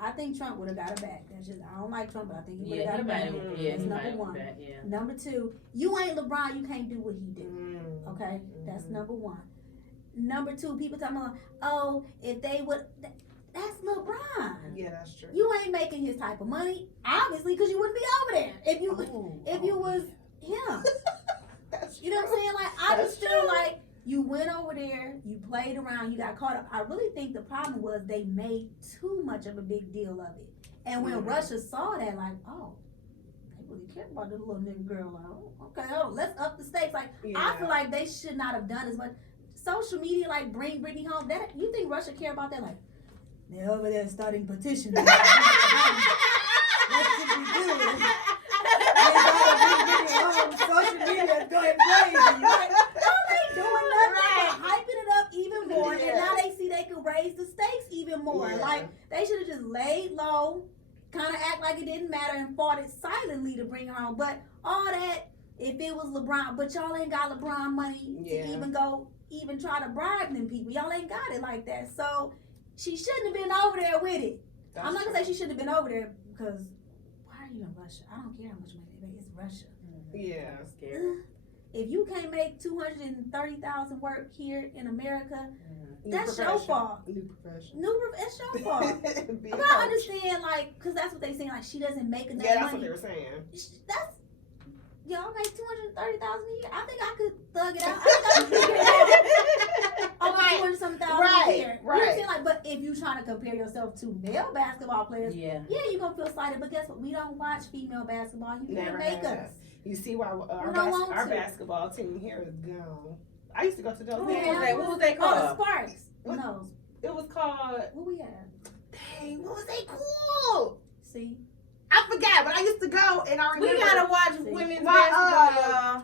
I think Trump would have got her back. That's just, I don't like Trump, but I think he would have got her back. That's number one. Number two, you ain't LeBron. You can't do what he do. Okay, that's number one. Number two, people talking about, oh, if they would. That's LeBron. Yeah, that's true. You ain't making his type of money, obviously, because you wouldn't be over there if you was him. You know what I'm saying? Like, I just feel like you went over there, you played around, you got caught up. I really think the problem was they made too much of a big deal of it. And when Russia saw that, like, oh, they really care about this little nigga girl. Like, okay, let's up the stakes. Like, I feel like they should not have done as much. Social media, like, bring Britney home. That, you think Russia care about that? Like, they're over there starting petitions. What should we do? They gotta bring Britney home. Social media is going crazy. Like, doing nothing but hyping it up even more, and now they see they can raise the stakes even more. Like, they should have just laid low, kind of act like it didn't matter, and fought it silently to bring her home. But all that, if it was LeBron, but y'all ain't got LeBron money to even try to bribe them people. Y'all ain't got it like that. So she shouldn't have been over there with it. I'm not gonna say she shouldn't have been over there because why are you in Russia? I don't care how much money they make. It's Russia. Yeah, I'm scared. If you can't make $230,000 work here in America, That's your fault. New profession. It's your fault. But I understand, like, because that's what they saying. Like, she doesn't make enough money. Yeah, that's what they were saying. That's, y'all make $230,000 a year. I think I could thug it out. I think I could figure it out. Over 200-something thousand a year. Right. You know what I'm saying? Like, but if you're trying to compare yourself to male basketball players, yeah, you're gonna feel slighted. But guess what? We don't watch female basketball. You Never can't make have. us. You see why our basketball team here is gone. I used to go to those. What was they called? Oh, the Sparks. No. It was called. What we had? Dang, what was they called? See. I forgot, but I used to go and I remember. We gotta watch women's basketball, y'all.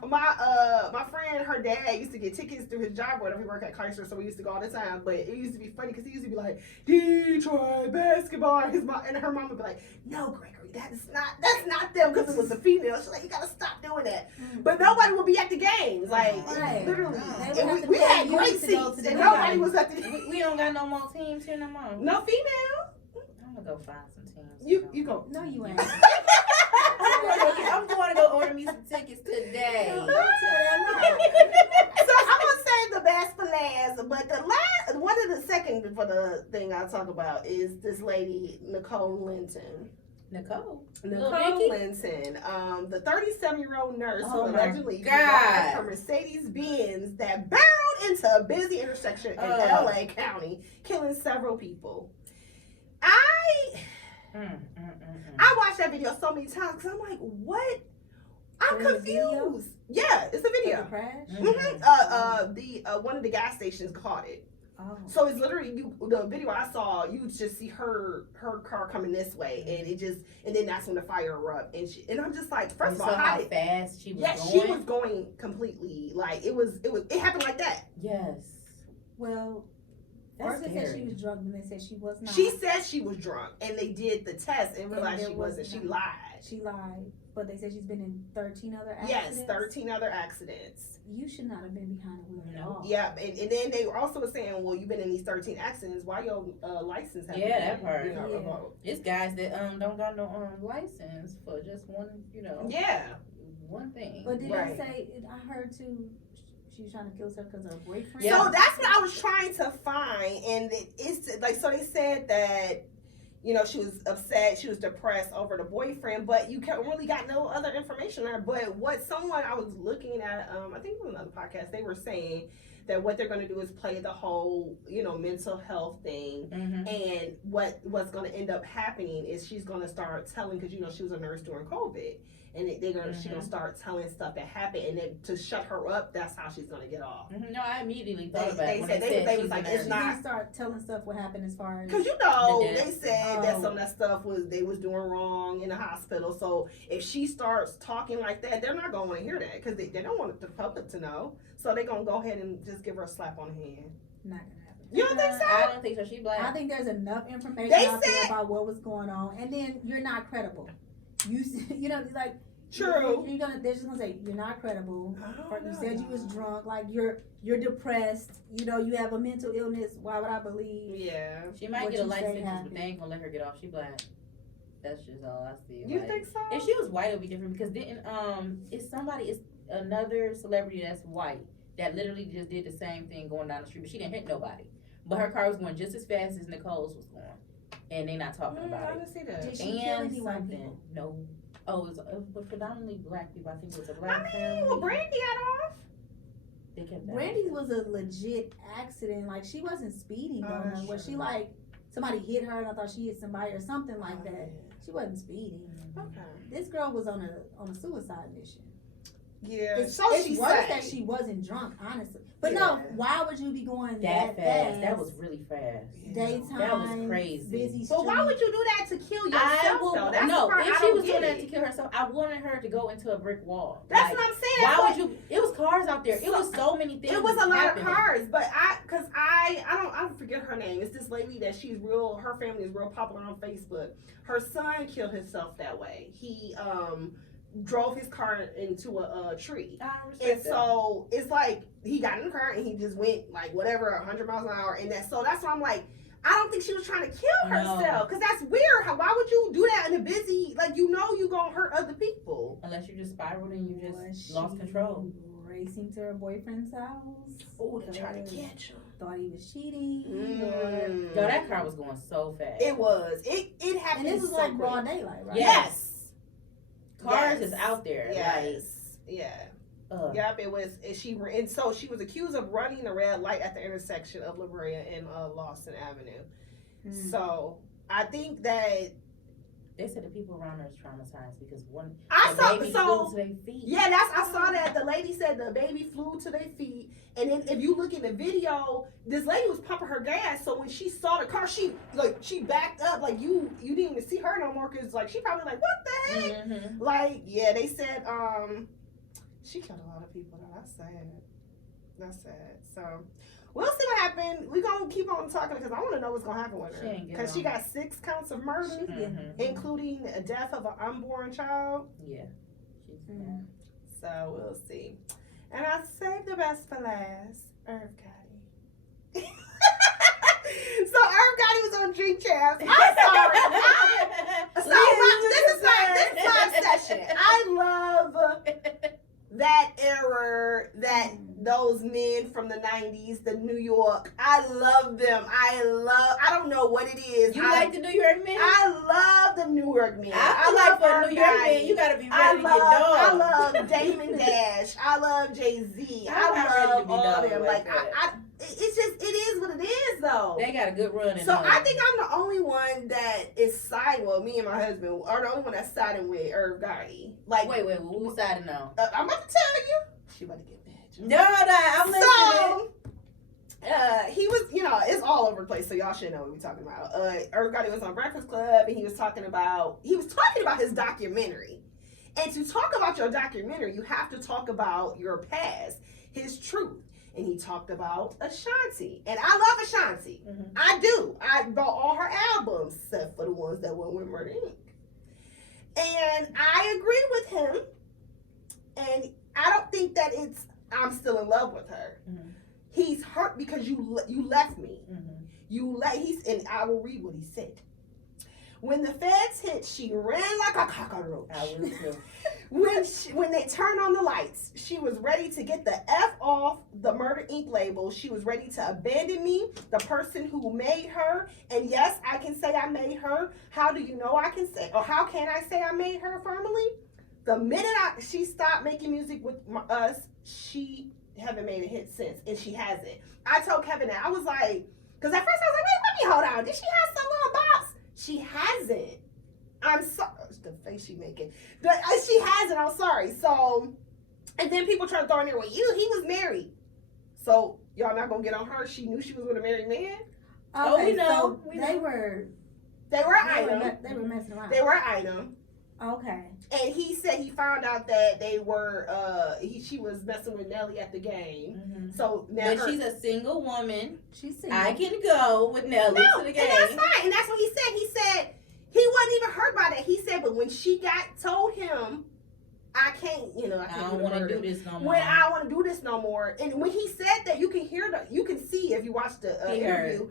My friend, her dad used to get tickets through his job or whatever. He worked at Kaiser, so we used to go all the time. But it used to be funny because he used to be like, Detroit basketball. And her mom would be like, no, Gregory, that's not them, because it was a female. She's like, you gotta stop doing that. But nobody would be at the games, like literally. And we had great seats, and nobody was at the. We don't got no more teams here no more. No female. I'm gonna go find some teams. You go. No, you ain't. I'm going to go order me some tickets today. So I'm gonna say the best for last, but the last one of the second for the thing I'll talk about is this lady Nicole Linton. Nicole Linton, the 37-year-old nurse who allegedly drives her Mercedes-Benz that barreled into a busy intersection in LA County, killing several people. I watched that video so many times because I'm like, what? I'm confused. Yeah, it's a video. Crash? One of the gas stations caught it. Oh. So it's literally the video I saw. You just see her car coming this way, and then that's when the fire erupted. And I'm just like, first of all, how fast she was going? Yeah, she was going completely like it happened like that. Yes. Well. First they said she was drunk, and they said she was not. She said she was drunk, and they did the test and realized she wasn't. She lied. She lied, but they said she's been in 13 other accidents. Yes, 13 other accidents. You should not have been behind the wheel at all. Yeah, and then they were also saying, well, you've been in these 13 accidents. Why your license? That part. Revoked. It's guys that don't got no license for just one, one thing. But did they say? I heard too. She was trying to kill herself because of her boyfriend. So that's what I was trying to find, and it's like, so they said that, she was upset, she was depressed over the boyfriend, but you can't really got no other information there. But what someone I was looking at, I think it was another podcast, they were saying that what they're going to do is play the whole, mental health thing, and what's going to end up happening is she's going to start telling, because she was a nurse during COVID. And she's gonna start telling stuff that happened, and then to shut her up, that's how she's gonna get off. No, I immediately thought about it. They was like, it's not. Start telling stuff what happened as far as because they said that some of that stuff they was doing wrong in the hospital. So if she starts talking like that, they're not gonna want to hear that because they don't want the public to know. So they're gonna go ahead and just give her a slap on the hand. Not gonna happen. You don't think so? I don't think so. She's black. I think there's enough information out there about what was going on, and then you're not credible. Like true. They're just gonna say you're not credible. You said you was drunk. Like you're depressed. You have a mental illness. Why would I believe? Yeah. She might get a life sentence, but they ain't gonna let her get off. She black. That's just all I see. You think so? If she was white, it would be different because it's another celebrity that's white that literally just did the same thing going down the street, but she didn't hit nobody. But her car was going just as fast as Nicole's was going. And they not talking about I it. didn't see that. Did she kill any white people? No. Oh, it was predominantly black people. I think it was a black family. Well, Brandy got off. They kept that. Brandy's was a legit accident. Like she wasn't speeding though. Where she somebody hit her and I thought she hit somebody or something like that. Yeah. She wasn't speeding. Okay. This girl was on a suicide mission. Yeah. It's worse that she wasn't drunk, honestly. But no, why would you be going that fast? That was really fast. Daytime. That was crazy. Busy street. But why would you do that to kill yourself? If she was doing that to kill herself, I wanted her to go into a brick wall. That's what I'm saying. Why would you? It was cars out there. It was so many things. It was a lot of cars, but I forget her name. It's this lady that her family is real popular on Facebook. Her son killed himself that way. He drove his car into a tree. So it's like he got in the car and he just went like 100 miles an hour, and that's why I'm like, I don't think she was trying to kill herself because that's weird. Why would you do that in a busy, you gonna hurt other people? Unless you just spiraled and you just lost control. racing to her boyfriend's house. Oh, to try to catch him. Thought he was cheating. Yo, that car was going so fast. It was. It happened. And this was so like quick. broad daylight, right? Yes. Cars is out there. Yes. Yep. It was. And so she was accused of running the red light at the intersection of La Brea and Lawson Avenue. So I think that they said the people around her is traumatized because one baby flew to their feet. Yeah, I saw that. The lady said the baby flew to their feet, and then if you look in the video, this lady was pumping her gas. So when she saw the car, she backed up. Like you didn't even see her no more because like she probably like, what the heck? Mm-hmm. Like they said she killed a lot of people. Though. That's sad. So. We'll see what happened. We're going to keep on talking because I want to know what's going to happen with her. Because she got 6 counts of murder, including the death of an unborn child. Yeah. So we'll see. And I saved the best for last. Irv Gotti. So Irv Gotti was on Drink Champs. I'm sorry. This is my session. I love that era, those men from the 90s, the New York. I love them. I don't know what it is. You like the New York men? I love the New York men. I love for a New York men. You gotta be ready to get dog. I love Damon Dash. I love Jay-Z. I love all of them. Like it's just, it is what it is though. They got a good run in So I think I'm the only one that is siding. Well, me and my husband are the only one that's siding with Irv Gotti. Like, wait, who's siding now? I'm about to tell you. She about to get mad. No, I'm listening. So, he was, it's all over the place, so y'all should know what we're talking about. Irv Gotti was on Breakfast Club, and he was talking about his documentary. And to talk about your documentary, you have to talk about your past, his truth. And he talked about Ashanti. And I love Ashanti. Mm-hmm. I do. I bought all her albums, except for the ones that went with Murda Inc. And I agree with him. And I don't think that I'm still in love with her. Mm-hmm. He's hurt because you left me. Mm-hmm. And I will read what he said. When the feds hit, she ran like a cockroach. I will too. When they turned on the lights, she was ready to get the F off the Murda Inc. label. She was ready to abandon me, the person who made her. And yes, I can say I made her. How do you know I can say, or how can I say I made her firmly? The minute she stopped making music with us, she haven't made a hit since, and she hasn't. I told Kevin that. I was like, because at first I was like, wait, let me hold on. Did she have some little bops? She hasn't. I'm sorry. The face she making. She hasn't. I'm sorry. So, and then people try to throw in there, well, he was married. So, y'all not going to get on her. She knew she was with a married man. Okay, we know. So they were an item. They were messing around. They were an item. Okay. And he said he found out that they were, she was messing with Nelly at the game. Mm-hmm. So now but she's a single woman. She's single. I can go with Nelly to the game. And that's fine. And that's what he said. He said he wasn't even hurt by that. He said, but when she told him, I can't, I don't want to do this no more. When I don't want to do this no more. And when he said that, you can see if you watch the interview.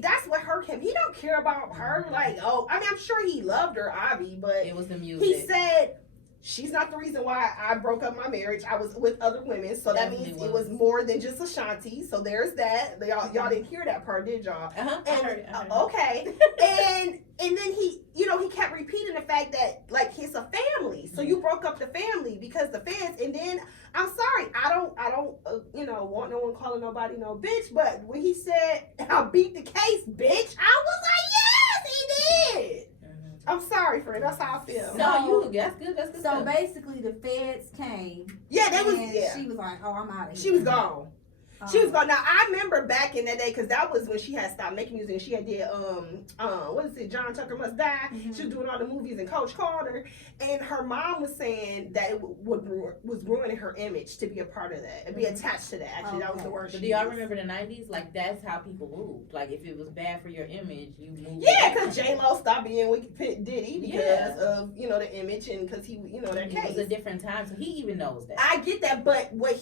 That's what hurt him. He don't care about her. Mm-hmm. Like, I'm sure he loved her, Abby, but it was the music. He said she's not the reason why I broke up my marriage. I was with other women, so that means it was more than just Ashanti. So there's that. Y'all didn't hear that part, did y'all? Uh-huh. And, I heard it. Okay. and then he kept repeating the fact that like it's a family. So you broke up the family because the fans. And then I'm sorry, I don't want no one calling nobody no bitch. But when he said I beat the case, bitch, I was like, yes, he did. I'm sorry, friend. That's how I feel. No, that's good. That's good. So basically, the feds came. Yeah, they was. Yeah. She was like, "Oh, I'm out of here." She was gone. She was gone. Now I remember back in that day because that was when she had stopped making music. And she had did what is it? John Tucker Must Die. Mm-hmm. She was doing all the movies, and Coach called her, and her mom was saying that it was ruining her image to be a part of that and be attached to that. Actually, that was the word. But do y'all remember the '90s? Like that's how people moved. Like if it was bad for your image, you moved. Yeah, because J-Lo stopped being with Diddy because of the image and because he that case. It was a different time, so he even knows that. I get that, but what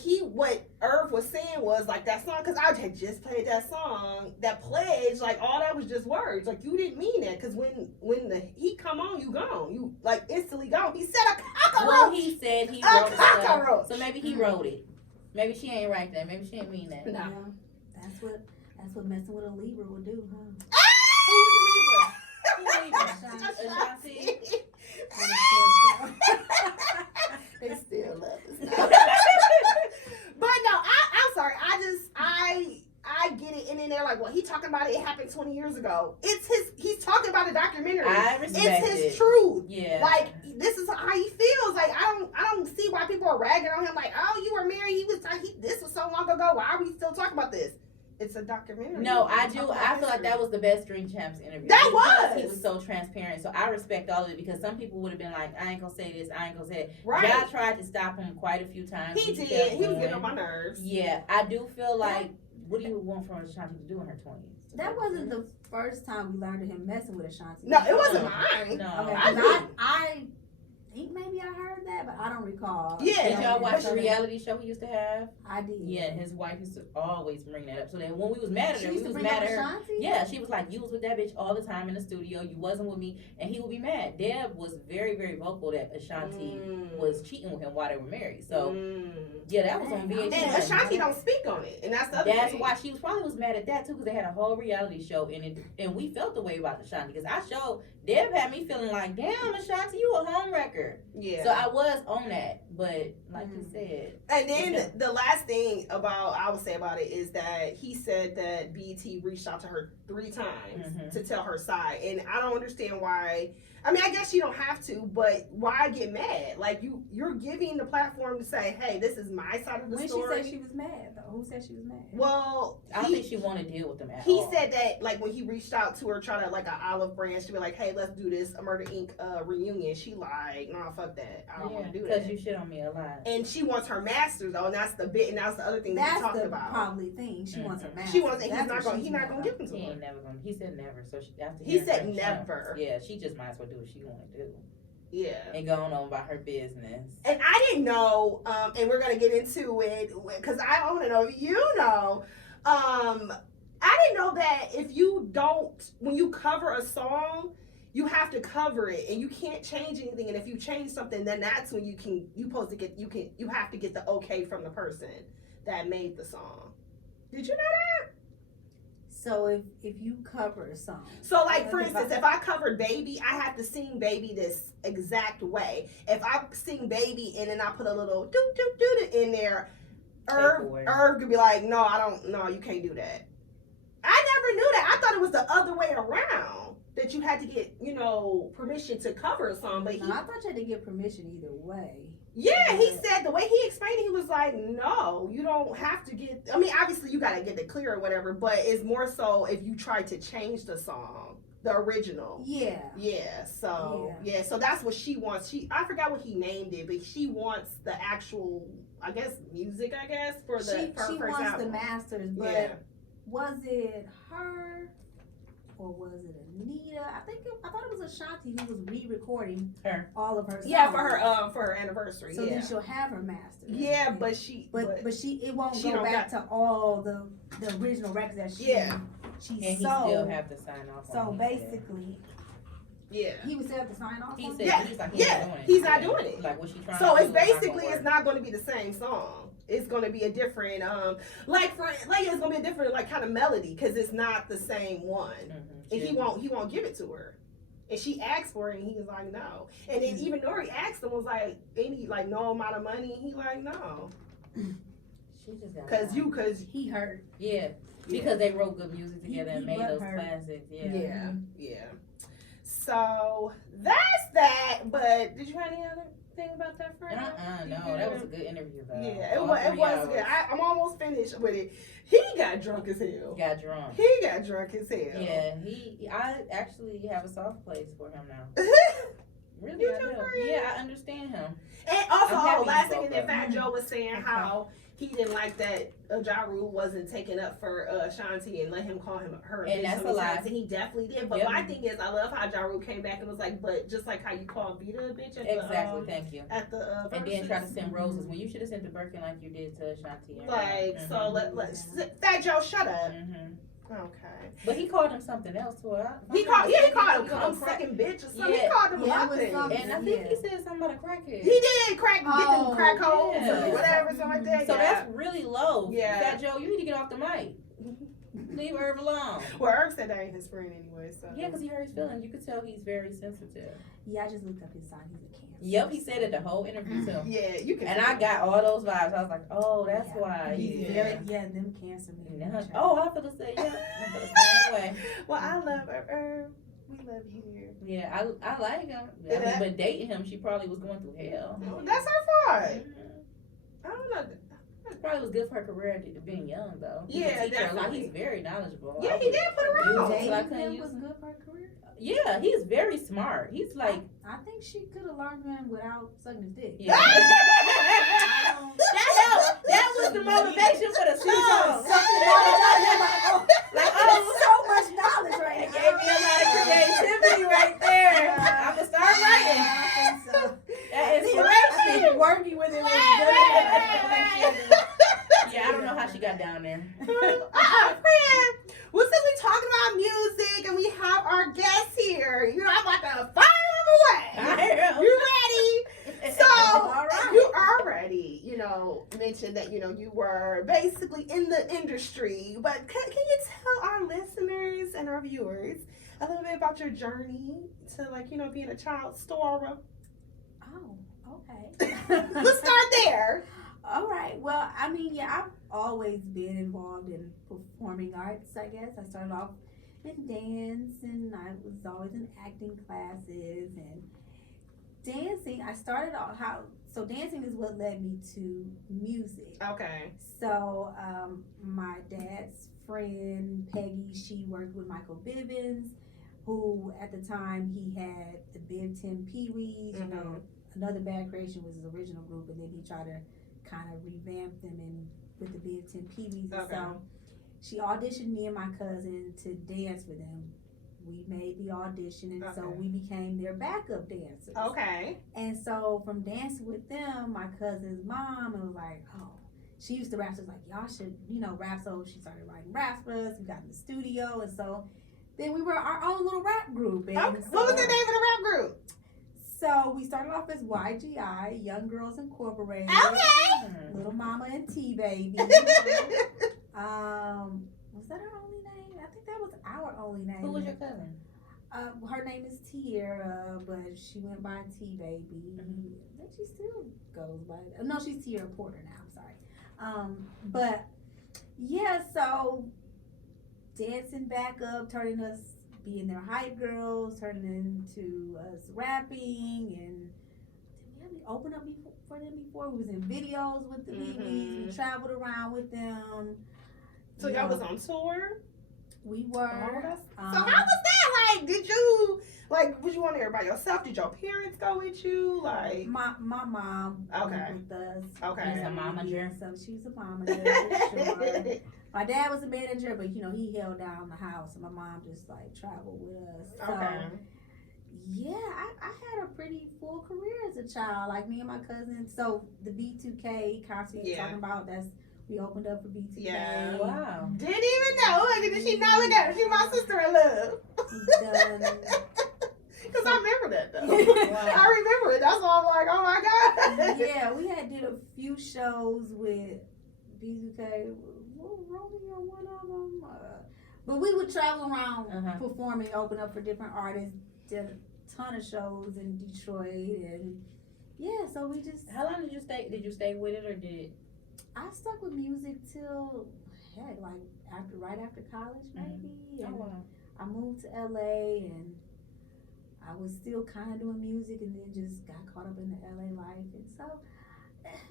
Irv was saying was like that song, because I had just played that song, that pledge, like all that was just words. Like you didn't mean that, because when the heat come on, you gone. You like instantly gone. He said a cockroach. Well, he said he wrote cockroach. So maybe he wrote it. Maybe she ain't right there. Maybe she ain't mean that. No. Yeah, that's what messing with a Libra will do, huh? Who's a Libra? Ashanti. They still love us. But no, I'm sorry. I get it. And then they're like, well, he talking about it happened 20 years ago. He's talking about a documentary. I respect it's his truth. Yeah. Like, this is how he feels. Like, I don't see why people are ragging on him. Like, oh, you were married. This was so long ago. Why are we still talking about this? It's a documentary. No, I do. I feel like that was the best Drink Champs interview. That because was. He was so transparent. So I respect all of it because some people would have been like, I ain't gonna say this. I ain't gonna say it. Right. I tried to stop him quite a few times. He did. He was getting on my nerves. Yeah, I do feel like, what do you want from Ashanti to do in her 20s? That wasn't the first time we learned of him messing with Ashanti. No, it wasn't mine. No. Okay, I think maybe I heard that, but I don't recall. Yeah. Did y'all watch the reality show he used to have? I did. Yeah, his wife used to always bring that up. So then when we was mad at her, She used we to was bring mad up at her. Ashanti? Yeah, she was like, you was with that bitch all the time in the studio. You wasn't with me. And he would be mad. Deb was very, very vocal that Ashanti was cheating with him while they were married. So, yeah, that was on VH1. And Ashanti don't speak on it. And that's the other That's thing. why she was mad at that, too, because they had a whole reality show. And we felt the way about Ashanti. Because Deb had me feeling like, damn, Ashanti, you a home wrecker. Yeah. So I was on that. But, like you said. And then the last thing I would say about it is that he said that BET reached out to her 3 times to tell her side. And I don't understand why. I mean, I guess you don't have to, but why get mad? Like, you're giving the platform to say, hey, this is my side of the story. When she said she was mad, though? Who said she was mad? Well, I don't think she wanted to deal with them at all. He said that, like, when he reached out to her, trying to, like, an olive branch, to be like, hey, let's do this, a Murder Inc. Reunion. She like, nah, fuck that. I don't want to do that. Because you shit on me a lot. And she wants her master, though, and that's the bit, and that's the other thing we talked about. That's the probably thing. She wants her master. She wants, and he's not gonna give them to He her. ain't never gonna. He said never. So he said never. Yeah, she just might as well do what she want to do. Yeah. And going on about her business. And I didn't know, and we're gonna get into it because I want to know if you know. I didn't know that when you cover a song, you have to cover it and you can't change anything. And if you change something, then that's when you have to get the okay from the person that made the song. Did you know that? So if you cover a song. So like, for instance, if I covered Baby, I have to sing Baby this exact way. If I sing Baby and then I put a little doo in there, Irv could be like, no, you can't do that. I never knew that. I thought it was the other way around, that you had to get, permission to cover a song. But I thought you had to get permission either way. Yeah, he said, the way he explained it, he was like, no, you don't have to get, I mean, obviously you got to get it clear or whatever, but it's more so if you try to change the song, the original. Yeah. Yeah, so that's what she wants. I forgot what he named it, but she wants the actual, I guess, music, for the She wants album. The masters, but was it her or was it Anita? I thought it was Ashanti who was re-recording all of her songs. Yeah, for her anniversary. So then she'll have her master. Yeah, but it won't go back to all the original records that she and he still have to sign off. So basically. Yeah. He would still have to sign off. He said he's not doing it. Like what she trying so to it's basically it's not going to be the same song. It's going to be a different it's going to be a different kind of melody because it's not the same one. And he won't give it to her. And she asked for it and he was like no. And then even Nori asked him was like any no amount of money and he like no. She just got because he hurt. Yeah. Because they wrote good music together and made those classics. Yeah. Yeah. So that's that. But did you have any other thing about that, friend? No, that was a good interview though. Yeah, it was good. I'm almost finished with it. He got drunk as hell. He got drunk as hell. Yeah, I actually have a soft place for him now. Really, I do. Yeah, I understand him. And also, last thing that Fat Joe was saying how he didn't like that Ja Rule wasn't taking up for Shanti and let him call her a bitch. And that's a lie. And he definitely did. But my thing is, I love how Ja Rule came back and was like, but just like how you called Vita a bitch at thank you. At the and then try to send roses when you should have sent the Birkin like you did to Shanti. So let's Fat Joe, shut up. Okay. But he called him something else too. He called him second bitch or something. He called him a lot of things. And I think he said something about a crackhead. He did get them crack holes or whatever, something like that. So that's really low. Yeah. Fat Joe, you need to get off the mic. Leave Irv alone. Well, Irv said that ain't his friend anyway, so. Yeah, because he hurt his feelings. You could tell he's very sensitive. Yeah, I just looked up his sign. He's a Cancer. Yep, he said it the whole interview too. Yeah, you can. And I got all those vibes. I was like, oh, that's why. He's very, them Cancer men. Oh, I feel the same. Yeah, I feel the same way. Well, I love Irv. We love you here. Yeah, I like him. I mean, but dating him, she probably was going through hell. That's her fault. I don't know. It probably was good for her career being young, though. Yeah, definitely. He's very knowledgeable. Yeah, he did put her on. Dating was good for her career? Yeah, he's very smart. He's like... I think she could have learned him without sucking his dick. Yeah. That was the motivation for the song. So much knowledge right It gave me a lot of creativity right there. I'm going to start writing. That inspiration. Working with it was good. Yeah, I don't know how she got down there. Friend. Well, since we're talking about music and we have our guests here, I'm like a fire them away. You ready? So, right. You already, mentioned that, you were basically in the industry. But can you tell our listeners and our viewers a little bit about your journey to, being a child star? Oh, okay. Let's start there. All right. Well, I mean, I've always been involved in performing arts, I guess. I started off in dance, and I was always in acting classes and dancing. I started off so dancing is what led me to music. Okay. So my dad's friend, Peggy, she worked with Michael Bivins, who at the time he had the Big Ten Pee-wees, Another Bad Creation was his original group, and then he tried to kind of revamp them with the Big Ten Pee-wees. Okay. So she auditioned me and my cousin to dance with them. We made the audition, and so we became their backup dancers. Okay. And so from dancing with them, my cousin's mom was like, oh, she used to rap. So was like, y'all should, rap. So she started writing raps for us. We got in the studio, and so then we were our own little rap group. And what was the name of the rap group? So we started off as YGI, Young Girls Incorporated. Okay. Little Mama and T-Baby. Was that our only name? I think that was our only name. Who was your cousin? Her name is Tierra, but she went by T-Baby. I think she still goes by... No, she's Tierra Porter now. I'm sorry. But, yeah, so dancing back up, turning us... being their hype girls, turning into us rapping, and we opened up for them before. We was in videos with the BBs. We traveled around with them. So y'all was on tour? We were. So how was that? Did you was you on there by yourself? Did your parents go with you? My mom went with us. Okay. She's a momager. So she was a momager, for sure. My dad was a manager, but he held down the house, and my mom just traveled with us. Okay. So, yeah, I had a pretty full career as a child. Me and my cousin. So the B2K concert you're talking about, we opened up for B2K. Yeah. Wow. Didn't even know. Did she know it? She my sister in love. Because I remember that though. Wow. I remember it. That's why I'm like, oh my god. Yeah, we did a few shows with B2K. Romeo, one of them. But we would travel around performing, open up for different artists. Did a ton of shows in Detroit, and so we just. How long did you stay? Did you stay with it, or did? I stuck with music till right after college, maybe. Oh, wow. I moved to LA, and I was still kind of doing music, and then just got caught up in the LA life, and so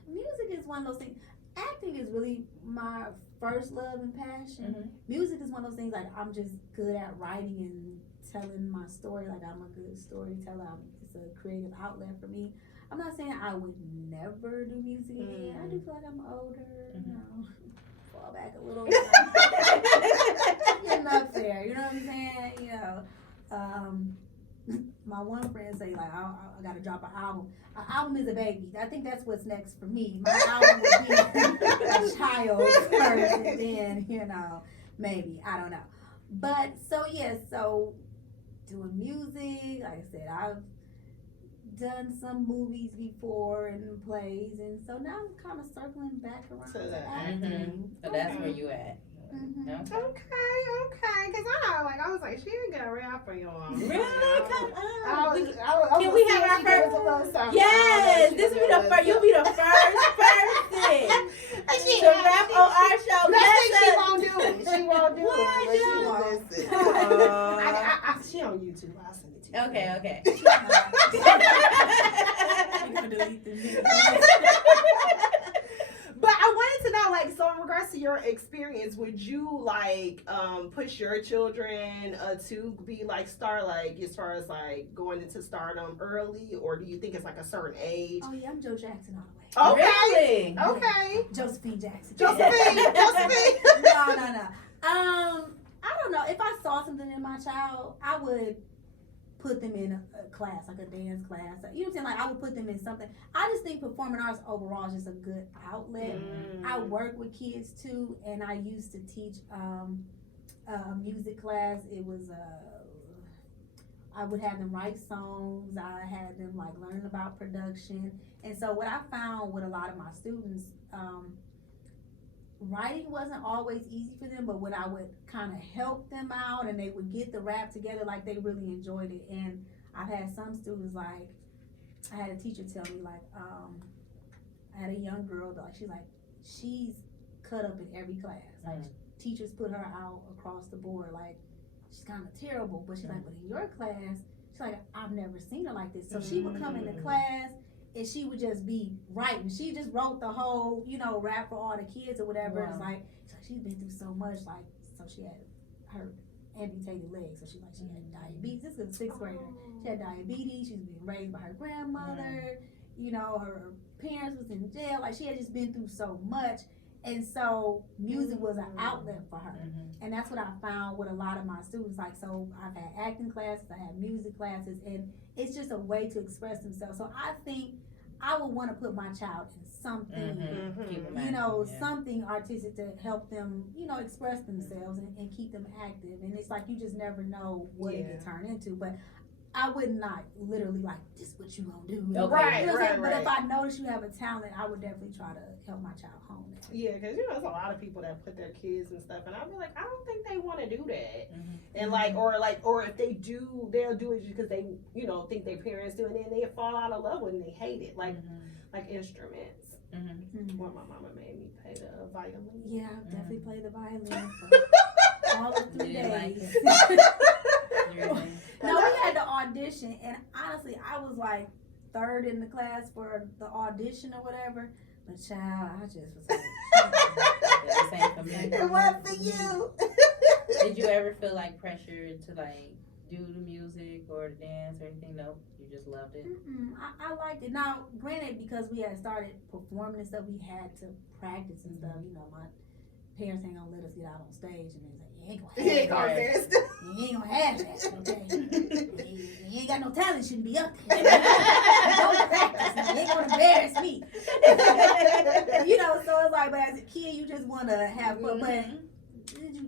music is one of those things. Acting is really my first love and passion. Music is one of those things I'm just good at writing and telling my story. I'm a good storyteller. It's a creative outlet for me. I'm not saying I would never do music again. I do feel like I'm older, fall back a little. Getting up there, you know what I'm saying? My one friend say I gotta drop an album. An album is a baby. I think that's what's next for me. My album would be a child first, and then Maybe, I don't know. But so doing music, like I said, I've done some movies before and plays, and so now I'm kind of circling back around to acting. So that's where you at. Okay, because I was like, she ain't got a rap for you all. Really? Come on. Can we have our first? Yes, this will be the first. You'll be the first person to rap on our show. She won't do it. She won't do it. She on YouTube. I'll send it to you. Okay. But I wanted to know, like, so in regards to your experience, would you like push your children to be like star, like as far as like going into stardom early, or do you think it's like a certain age? Oh yeah, I'm Joe Jackson all the way. Okay. Really? Okay. Josephine Jackson. Josephine. No. I don't know. If I saw something in my child, I would put them in a class, like a dance class. You know what I'm saying? Like, I would put them in something. I just think performing arts overall is just a good outlet. I work with kids too, and I used to teach a music class. It was I would have them write songs. I had them like learn about production. And so what I found with a lot of my students, writing wasn't always easy for them, but when I would kind of help them out and they would get the rap together, like they really enjoyed it. And I've had some students, like, I had a teacher tell me, like, I had a young girl, like, she's cut up in every class. Like, teachers put her out across the board. Like, she's kind of terrible, but she's like, but in your class, she's like, I've never seen her like this. So she would come into class and she would just be writing. She just wrote the whole, rap for all the kids or whatever. Wow. It's like, she's been through so much. Like, so she had her amputated legs. So she had diabetes. This is a 6th grader. She had diabetes. She was being raised by her grandmother. Her parents was in jail. Like, she had just been through so much. And so music was an outlet for her. And that's what I found with a lot of my students. Like, so I've had acting classes, I had music classes, and it's just a way to express themselves. So I think I would want to put my child in something, something artistic to help them, express themselves and keep them active. And it's like, you just never know what it could turn into. But I would not literally like, this is what you gonna do. Right. But if I notice you have a talent, I would definitely try to help my child hone that. Yeah, because there's a lot of people that put their kids and stuff, and I'd be like, I don't think they want to do that. And or if they do, they'll do it just because they, think their parents do, and then they fall out of love with it and they hate it. Like instruments. Well, my mama made me play the violin. Yeah, I definitely played the violin for all of 3 days. No, we had the audition, and honestly, I was like 3rd in the class for the audition or whatever. But child, I just was like, it wasn't for you. Did you ever feel like pressure to like do the music or the dance or anything? No, you just loved it. I liked it. Now, granted, because we had started performing and stuff, we had to practice and stuff. My parents ain't gonna let us get out on stage, and they was like, you ain't gonna have that. You ain't gonna have that, okay? You ain't got no talent, you shouldn't be up there. Don't practice, you ain't gonna embarrass me. So it's like, but as a kid, you just wanna have fun. But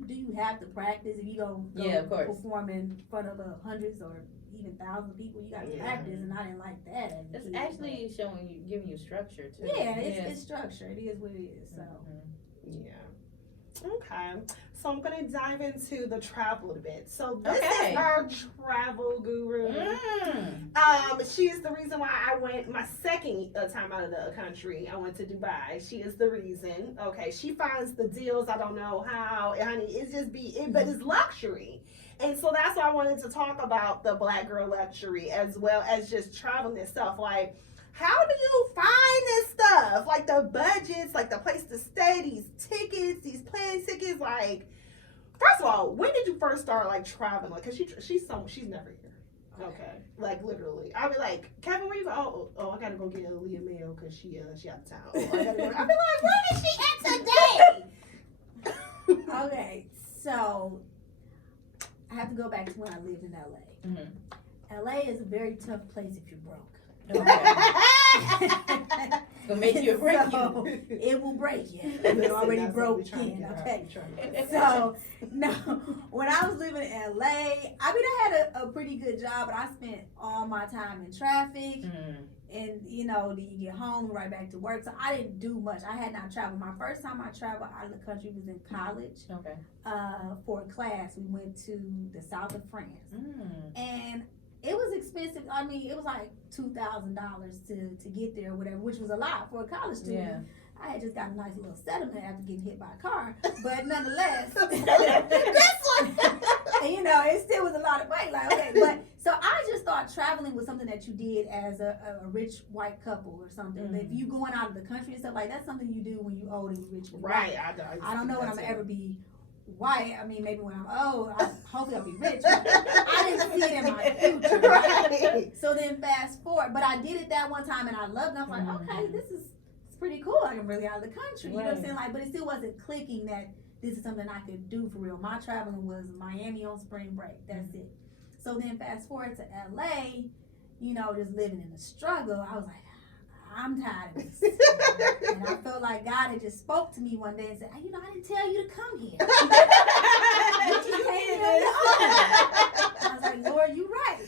do you have to practice if you go perform in front of hundreds or even thousands of people? You got to practice, and I didn't like that. It's actually giving you structure too. Yeah, it's structure. It is what it is. So okay, so I'm gonna dive into the travel a bit. So this is our travel guru. She is the reason why I went my 2nd time out of the country. I went to Dubai. She is the reason. Okay, she finds the deals. I don't know how, honey. It's just but it's luxury. And so that's why I wanted to talk about the Black girl luxury as well as just traveling itself. Like, how do you find this stuff? Like the budgets, like the place to stay, these tickets, these plane tickets. Like, first of all, when did you first start like traveling? Like, cause she's never here. Okay, like literally, I'll be like, Kevin, where you go? Oh, I gotta go get a Leah mail cause she out of town. I'll be like, where is she at today? Okay, so I have to go back to when I lived in LA. LA is a very tough place if you're broke. Okay. It'll make you break so, you. It will break you. It's already broken. Okay. So no, when I was living in LA, I mean, I had a pretty good job, but I spent all my time in traffic. And you know, then you get home, right back to work. So I didn't do much. I had not traveled. My first time I traveled out of the country was in college. Okay. For a class, we went to the south of France, and it was expensive. I mean, it was like $2,000 to get there, or whatever, which was a lot for a college student. Yeah. I had just got a nice little settlement after getting hit by a car, but nonetheless, and, you know, it still was a lot of money. Like, okay, but so I just thought traveling was something that you did as a rich white couple or something. If you going out of the country and stuff, like that's something you do when you old and you rich. Right. I don't know when I'm gonna ever be white. I mean, maybe when I'm old, hopefully I'll be rich. But I didn't see it in my future. Right? So then fast forward, but I did it that one time and I loved it. I was like, okay, this is pretty cool. Like I'm really out of the country. You know what I'm saying? Like, but it still wasn't clicking that this is something I could do for real. My traveling was Miami on spring break. That's it. So then fast forward to LA, you know, just living in the struggle. I was like, I'm tired of this. And I felt like God had just spoke to me one day and said, hey, you know, I didn't tell you to come here. You just came here on your own. I was like, Lord, you're right.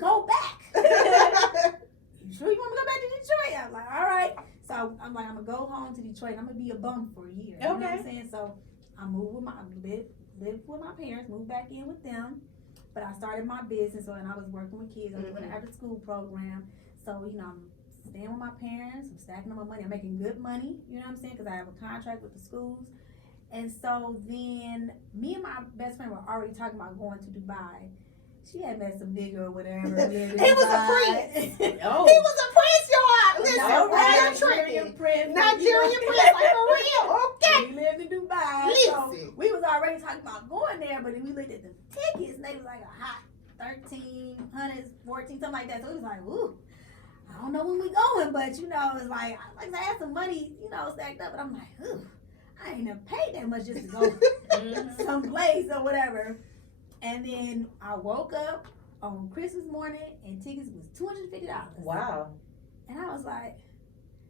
Go back. You sure you want to go back to Detroit? I was like, all right. So I'm like, I'm going to go home to Detroit and I'm going to be a bum for a year. You know what I'm saying? So I moved with lived with my parents, moved back in with them. But I started my business and I was working with kids. I was doing an after school program. So, you know, I'm staying with my parents. I'm stacking up my money. I'm making good money. You know what I'm saying? Because I have a contract with the schools. And so then me and my best friend were already talking about going to Dubai. She had met some nigga or whatever. He was a prince. Oh. He was a prince, y'all. Listen, Nigerian prince. Nigerian prince, like for real. Okay. He lived in Dubai. Listen. So we was already talking about going there, but then we looked at the tickets and they was like a hot 1,300, 14, something like that. So it was like, ooh, I don't know when we going, but you know, it's like I had some money, you know, stacked up, but I'm like, ooh, I ain't never paid that much just to go someplace or whatever. And then I woke up on Christmas morning and tickets was $250. Wow. And I was like,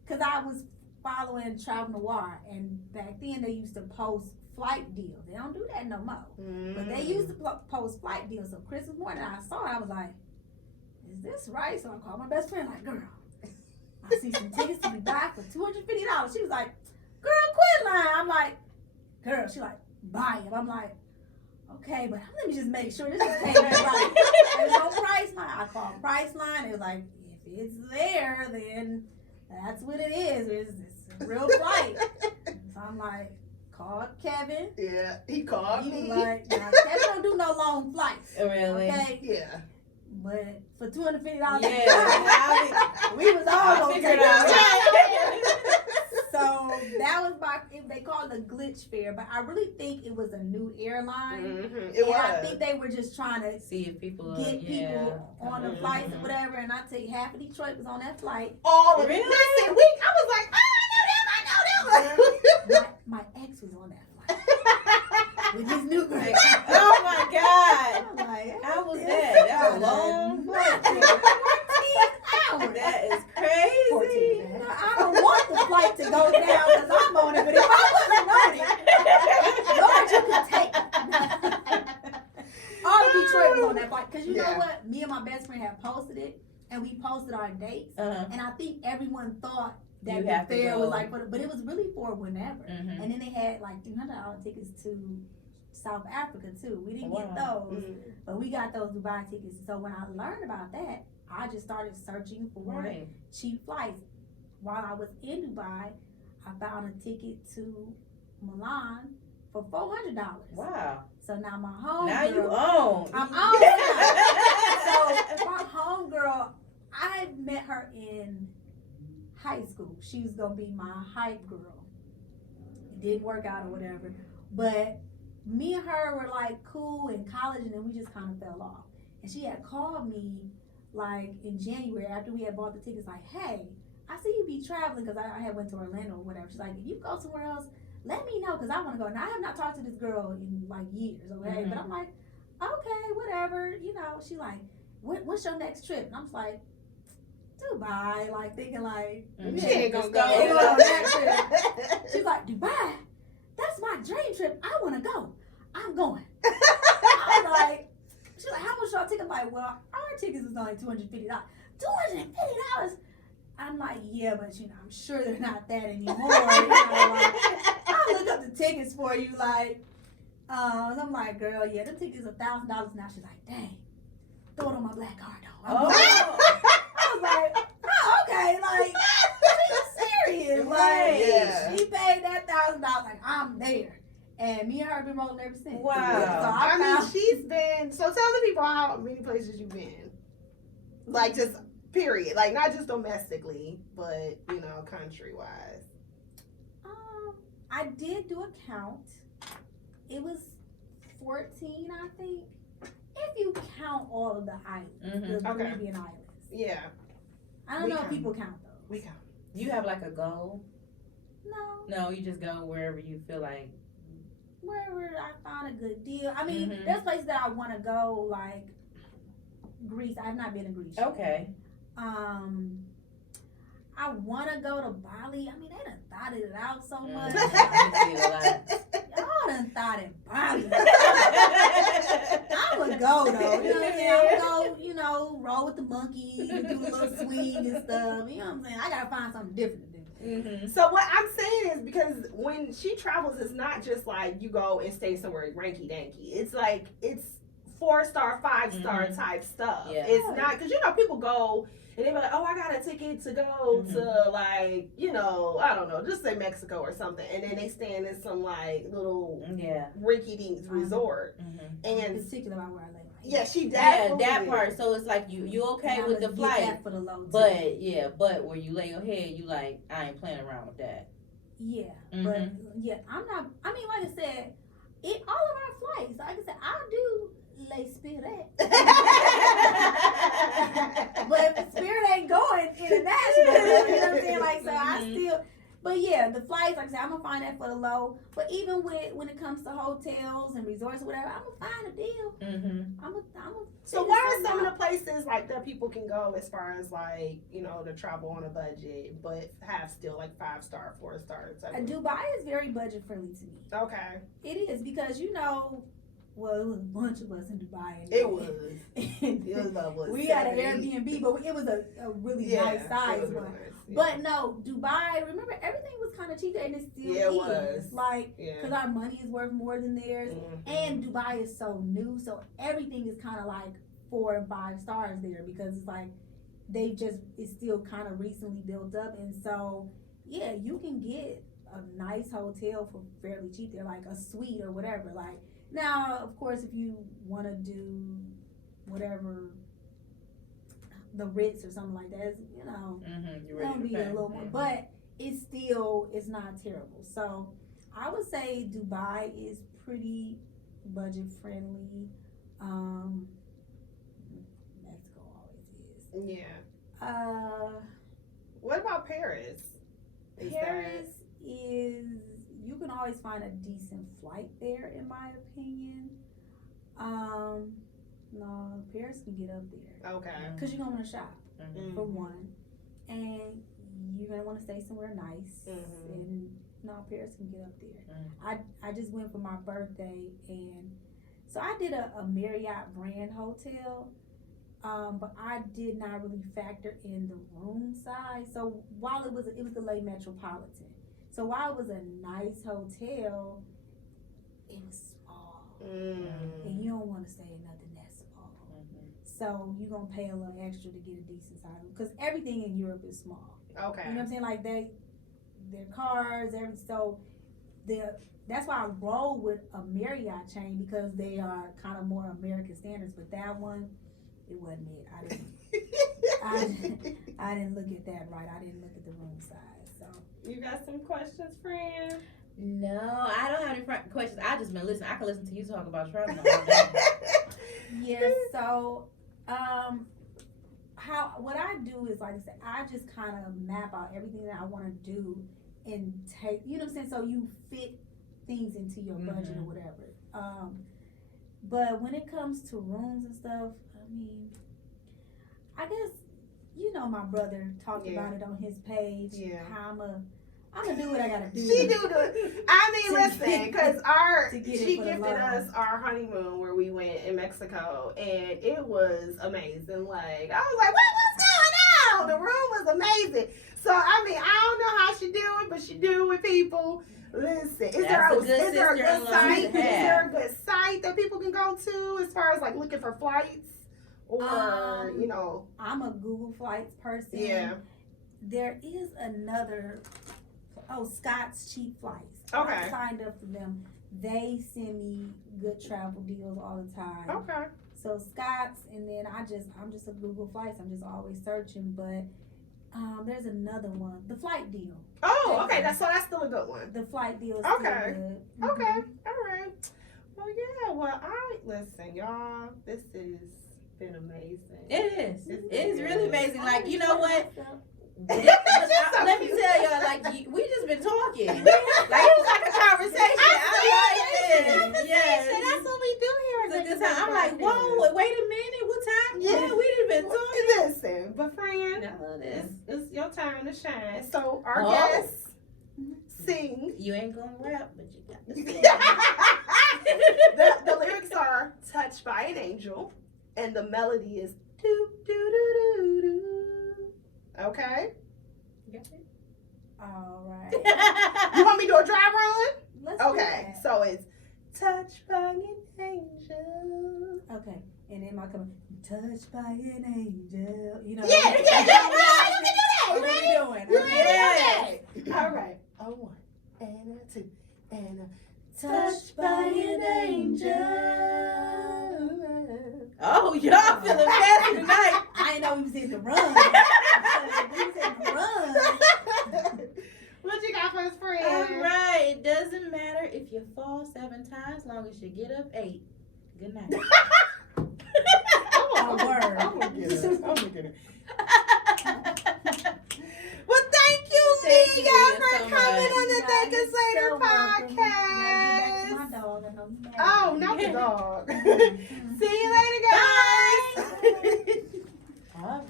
because I was following Travel Noir, and back then they used to post flight deals. They don't do that no more. But they used to post flight deals. So Christmas morning I saw it, I was like, is this right? So I called my best friend, like, girl, I see some tickets to be back for $250. She was like, girl, quit lying. I'm like, girl, she like, buy it. I'm like, okay, but let me just make sure this is paying right. There's no Priceline. I called Priceline. It was like, if it's there, then that's what it is. It's a real flight. So I'm like, call Kevin. Yeah, he called me. Like, now, Kevin don't do no long flights. Really? Okay? Yeah. But for $250, we was all gonna figure take it out. it. So that was they called it a glitch fare, but I really think it was a new airline. It was. I think they were just trying to see if people get people on the flights or whatever. And I tell you, half of Detroit was on that flight. All of really? Listen, I was like, I know them. My ex was on that flight with his new girl. Oh my God! I'm like, how was that? That was a long flight. 14 hours. That is crazy. I don't want the flight to go down because I'm on it, but if I wasn't on it, Lord, you could take it. All of Detroit was on that flight because you know what? Me and my best friend had posted it, and we posted our dates, and I think everyone thought that the fare was like, but it was really for whenever. And then they had like $300 tickets to South Africa too. We didn't get those, but we got those Dubai tickets. So when I learned about that, I just started searching for cheap flights. While I was in Dubai, I found a ticket to Milan for $400. Wow. So now my home now girl, you own. I'm on. So my home girl, I met her in high school. She was gonna be my hype girl. It didn't work out or whatever. But me and her were like cool in college, and then we just kind of fell off. And she had called me like in January after we had bought the tickets, like, hey, I see you be traveling, because I had went to Orlando or whatever. She's like, if you go somewhere else, let me know, because I want to go. Now, I have not talked to this girl in like years, okay? But I'm like, okay, whatever, you know. She like, what's your next trip? And I'm just like, Dubai, like thinking like, she ain't gonna go. On that trip. She's like, Dubai, that's my dream trip. I want to go. I'm going. I was like, she's like, how much y'all ticket? I'm like, well, our tickets was only $250. $250. I'm like, yeah, but I'm sure they're not that anymore. Like, I'll look up the tickets for you, like. I'm like, girl, yeah, the ticket's $1,000 now. She's like, dang, throw it on my black card though. I was like, oh, okay, like, she's serious. Like, she paid that $1,000. Like, I'm there. And me and her have been rolling ever since. Wow. So I mean, she's been, so tell the people how many places you've been. Like, just, period. Like, not just domestically, but, country-wise. I did do a count. It was 14, I think. If you count all of the islands, the Caribbean islands. Yeah. I don't know if people count those. We count. You have like a goal? No, you just go wherever you feel like. Wherever I found a good deal. I mean, there's places that I want to go, like Greece. I've not been to Greece yet. Okay. I want to go to Bali. I mean, they done thought it out so much. Y'all done thought it Bali. I would go, though. You know what I'm saying? I would go, roll with the monkey, do a little swing and stuff. You know what I'm saying? I got to find something different to do. So what I'm saying is, because when she travels, it's not just like you go and stay somewhere ranky danky. It's like, it's 4-star, 5-star type stuff. Yeah. It's not, because people go and they be like, oh, I got a ticket to go to like, I don't know, just say Mexico or something, and then they stand in some like little rinky dinks resort. And particular about where I live. Yeah, she definitely. Yeah, that part. So it's like you okay with the flight, for the low but where you lay your head, you like, I ain't playing around with that. Yeah, but yeah, I'm not. I mean, like I said, all of our flights, like I said, I'll do lay Spirit. But if Spirit ain't going international, you know what I'm saying? Like, so I still. But yeah, the flights, like I said, I'm gonna find that for the low. But even when it comes to hotels and resorts or whatever, I'm gonna find a deal. I'm gonna. So what are some of the places like that people can go as far as like to travel on a budget, but have still like 5-star, 4-star? Dubai is very budget friendly to me. Okay. It is because well, it was a bunch of us in Dubai. It was. It was lovely. We had an Airbnb, but it was a really nice size one. Nice. Yeah. But no, Dubai, remember, everything was kind of cheap there, and it still is. Was. Like, because our money is worth more than theirs. And Dubai is so new, so everything is kind of like 4 and 5 stars there, because it's like, it's still kind of recently built up. And so, yeah, you can get a nice hotel for fairly cheap there, like a suite or whatever. Like, now, of course, if you want to do whatever, the Ritz or something like that, it's gonna be a little more, but it's not terrible. So I would say Dubai is pretty budget friendly. Mexico always is. Yeah. What about Paris? Paris is, you can always find a decent flight there, in my opinion. No, Paris can get up there. Okay. Because you're going to want to shop, for one. And you're going to want to stay somewhere nice. And no, Paris can get up there. I just went for my birthday, and so I did a Marriott brand hotel. But I did not really factor in the room size. So while it was the Lake Metropolitan. So while it was a nice hotel, it was small. And you don't want to stay in nothing that small. So you're going to pay a little extra to get a decent size. Because everything in Europe is small. Okay. You know what I'm saying? Like their cars, that's why I roll with a Marriott chain, because they are kind of more American standards. But that one, it wasn't it. I didn't look at that right. I didn't look at the room size. So you got some questions, friend? No, I don't have any questions. I just been listening. I can listen to you talk about traveling all day. Yeah. So, what I do is, like I said, I just kind of map out everything that I want to do and take. You know what I'm saying? So you fit things into your budget or whatever. But when it comes to rooms and stuff, I mean, I guess you know, my brother talked about it on his page. Yeah. How I'm gonna do what I gotta do. She do the. I mean, listen, because she gifted love. us our honeymoon where we went in Mexico, and it was amazing. Like I was like, what's going on? The room was amazing. So I mean, I don't know how she do it, but she do it with people. Listen, is there a good site? Is there a good site that people can go to as far as like looking for flights, or you know? I'm a Google Flights person. Yeah. There is another. Scott's Cheap Flights. Okay. I signed up for them. They send me good travel deals all the time. Okay. So Scott's, and then I'm just a Google Flights. I'm just always searching, but there's another one, the flight deal. Oh, okay. That's still a good one. The flight deal is okay. still good. Okay. All right. Well, yeah. Well, listen, y'all. This has been amazing. It is. It is really amazing. Like, you know what? Let me tell y'all, like, we just been talking. Like, it was like a conversation. I like it. Yes. That's what we do here. It's a good time. I'm like, whoa, wait a minute. What time? Yeah, we done been talking. Listen, but friend, I love this. It's your time to shine. So our guests sing. You ain't gonna rap, but you got to sing. The lyrics are "Touched by an Angel," and the melody is "Do do do do do." Okay. All right. You want me to do a dry run? Let's Okay. So it's "Touched by an Angel." Okay. And then my coming, touched by an angel. You know. Yeah. You can do that. What are we doing? You can do that. All right. A 1 and a 2 and a touched by an angel. Oh, y'all feeling fancy tonight. I didn't know we was in the run. We was in the run. What you got for us, friend? All right. It doesn't matter if you fall 7 times, long as you get up 8. Good night. I'm gonna get it. Well, thank you, Leah, for coming on the Think Us Later podcast. My dog, Oh, not the dog. See you later.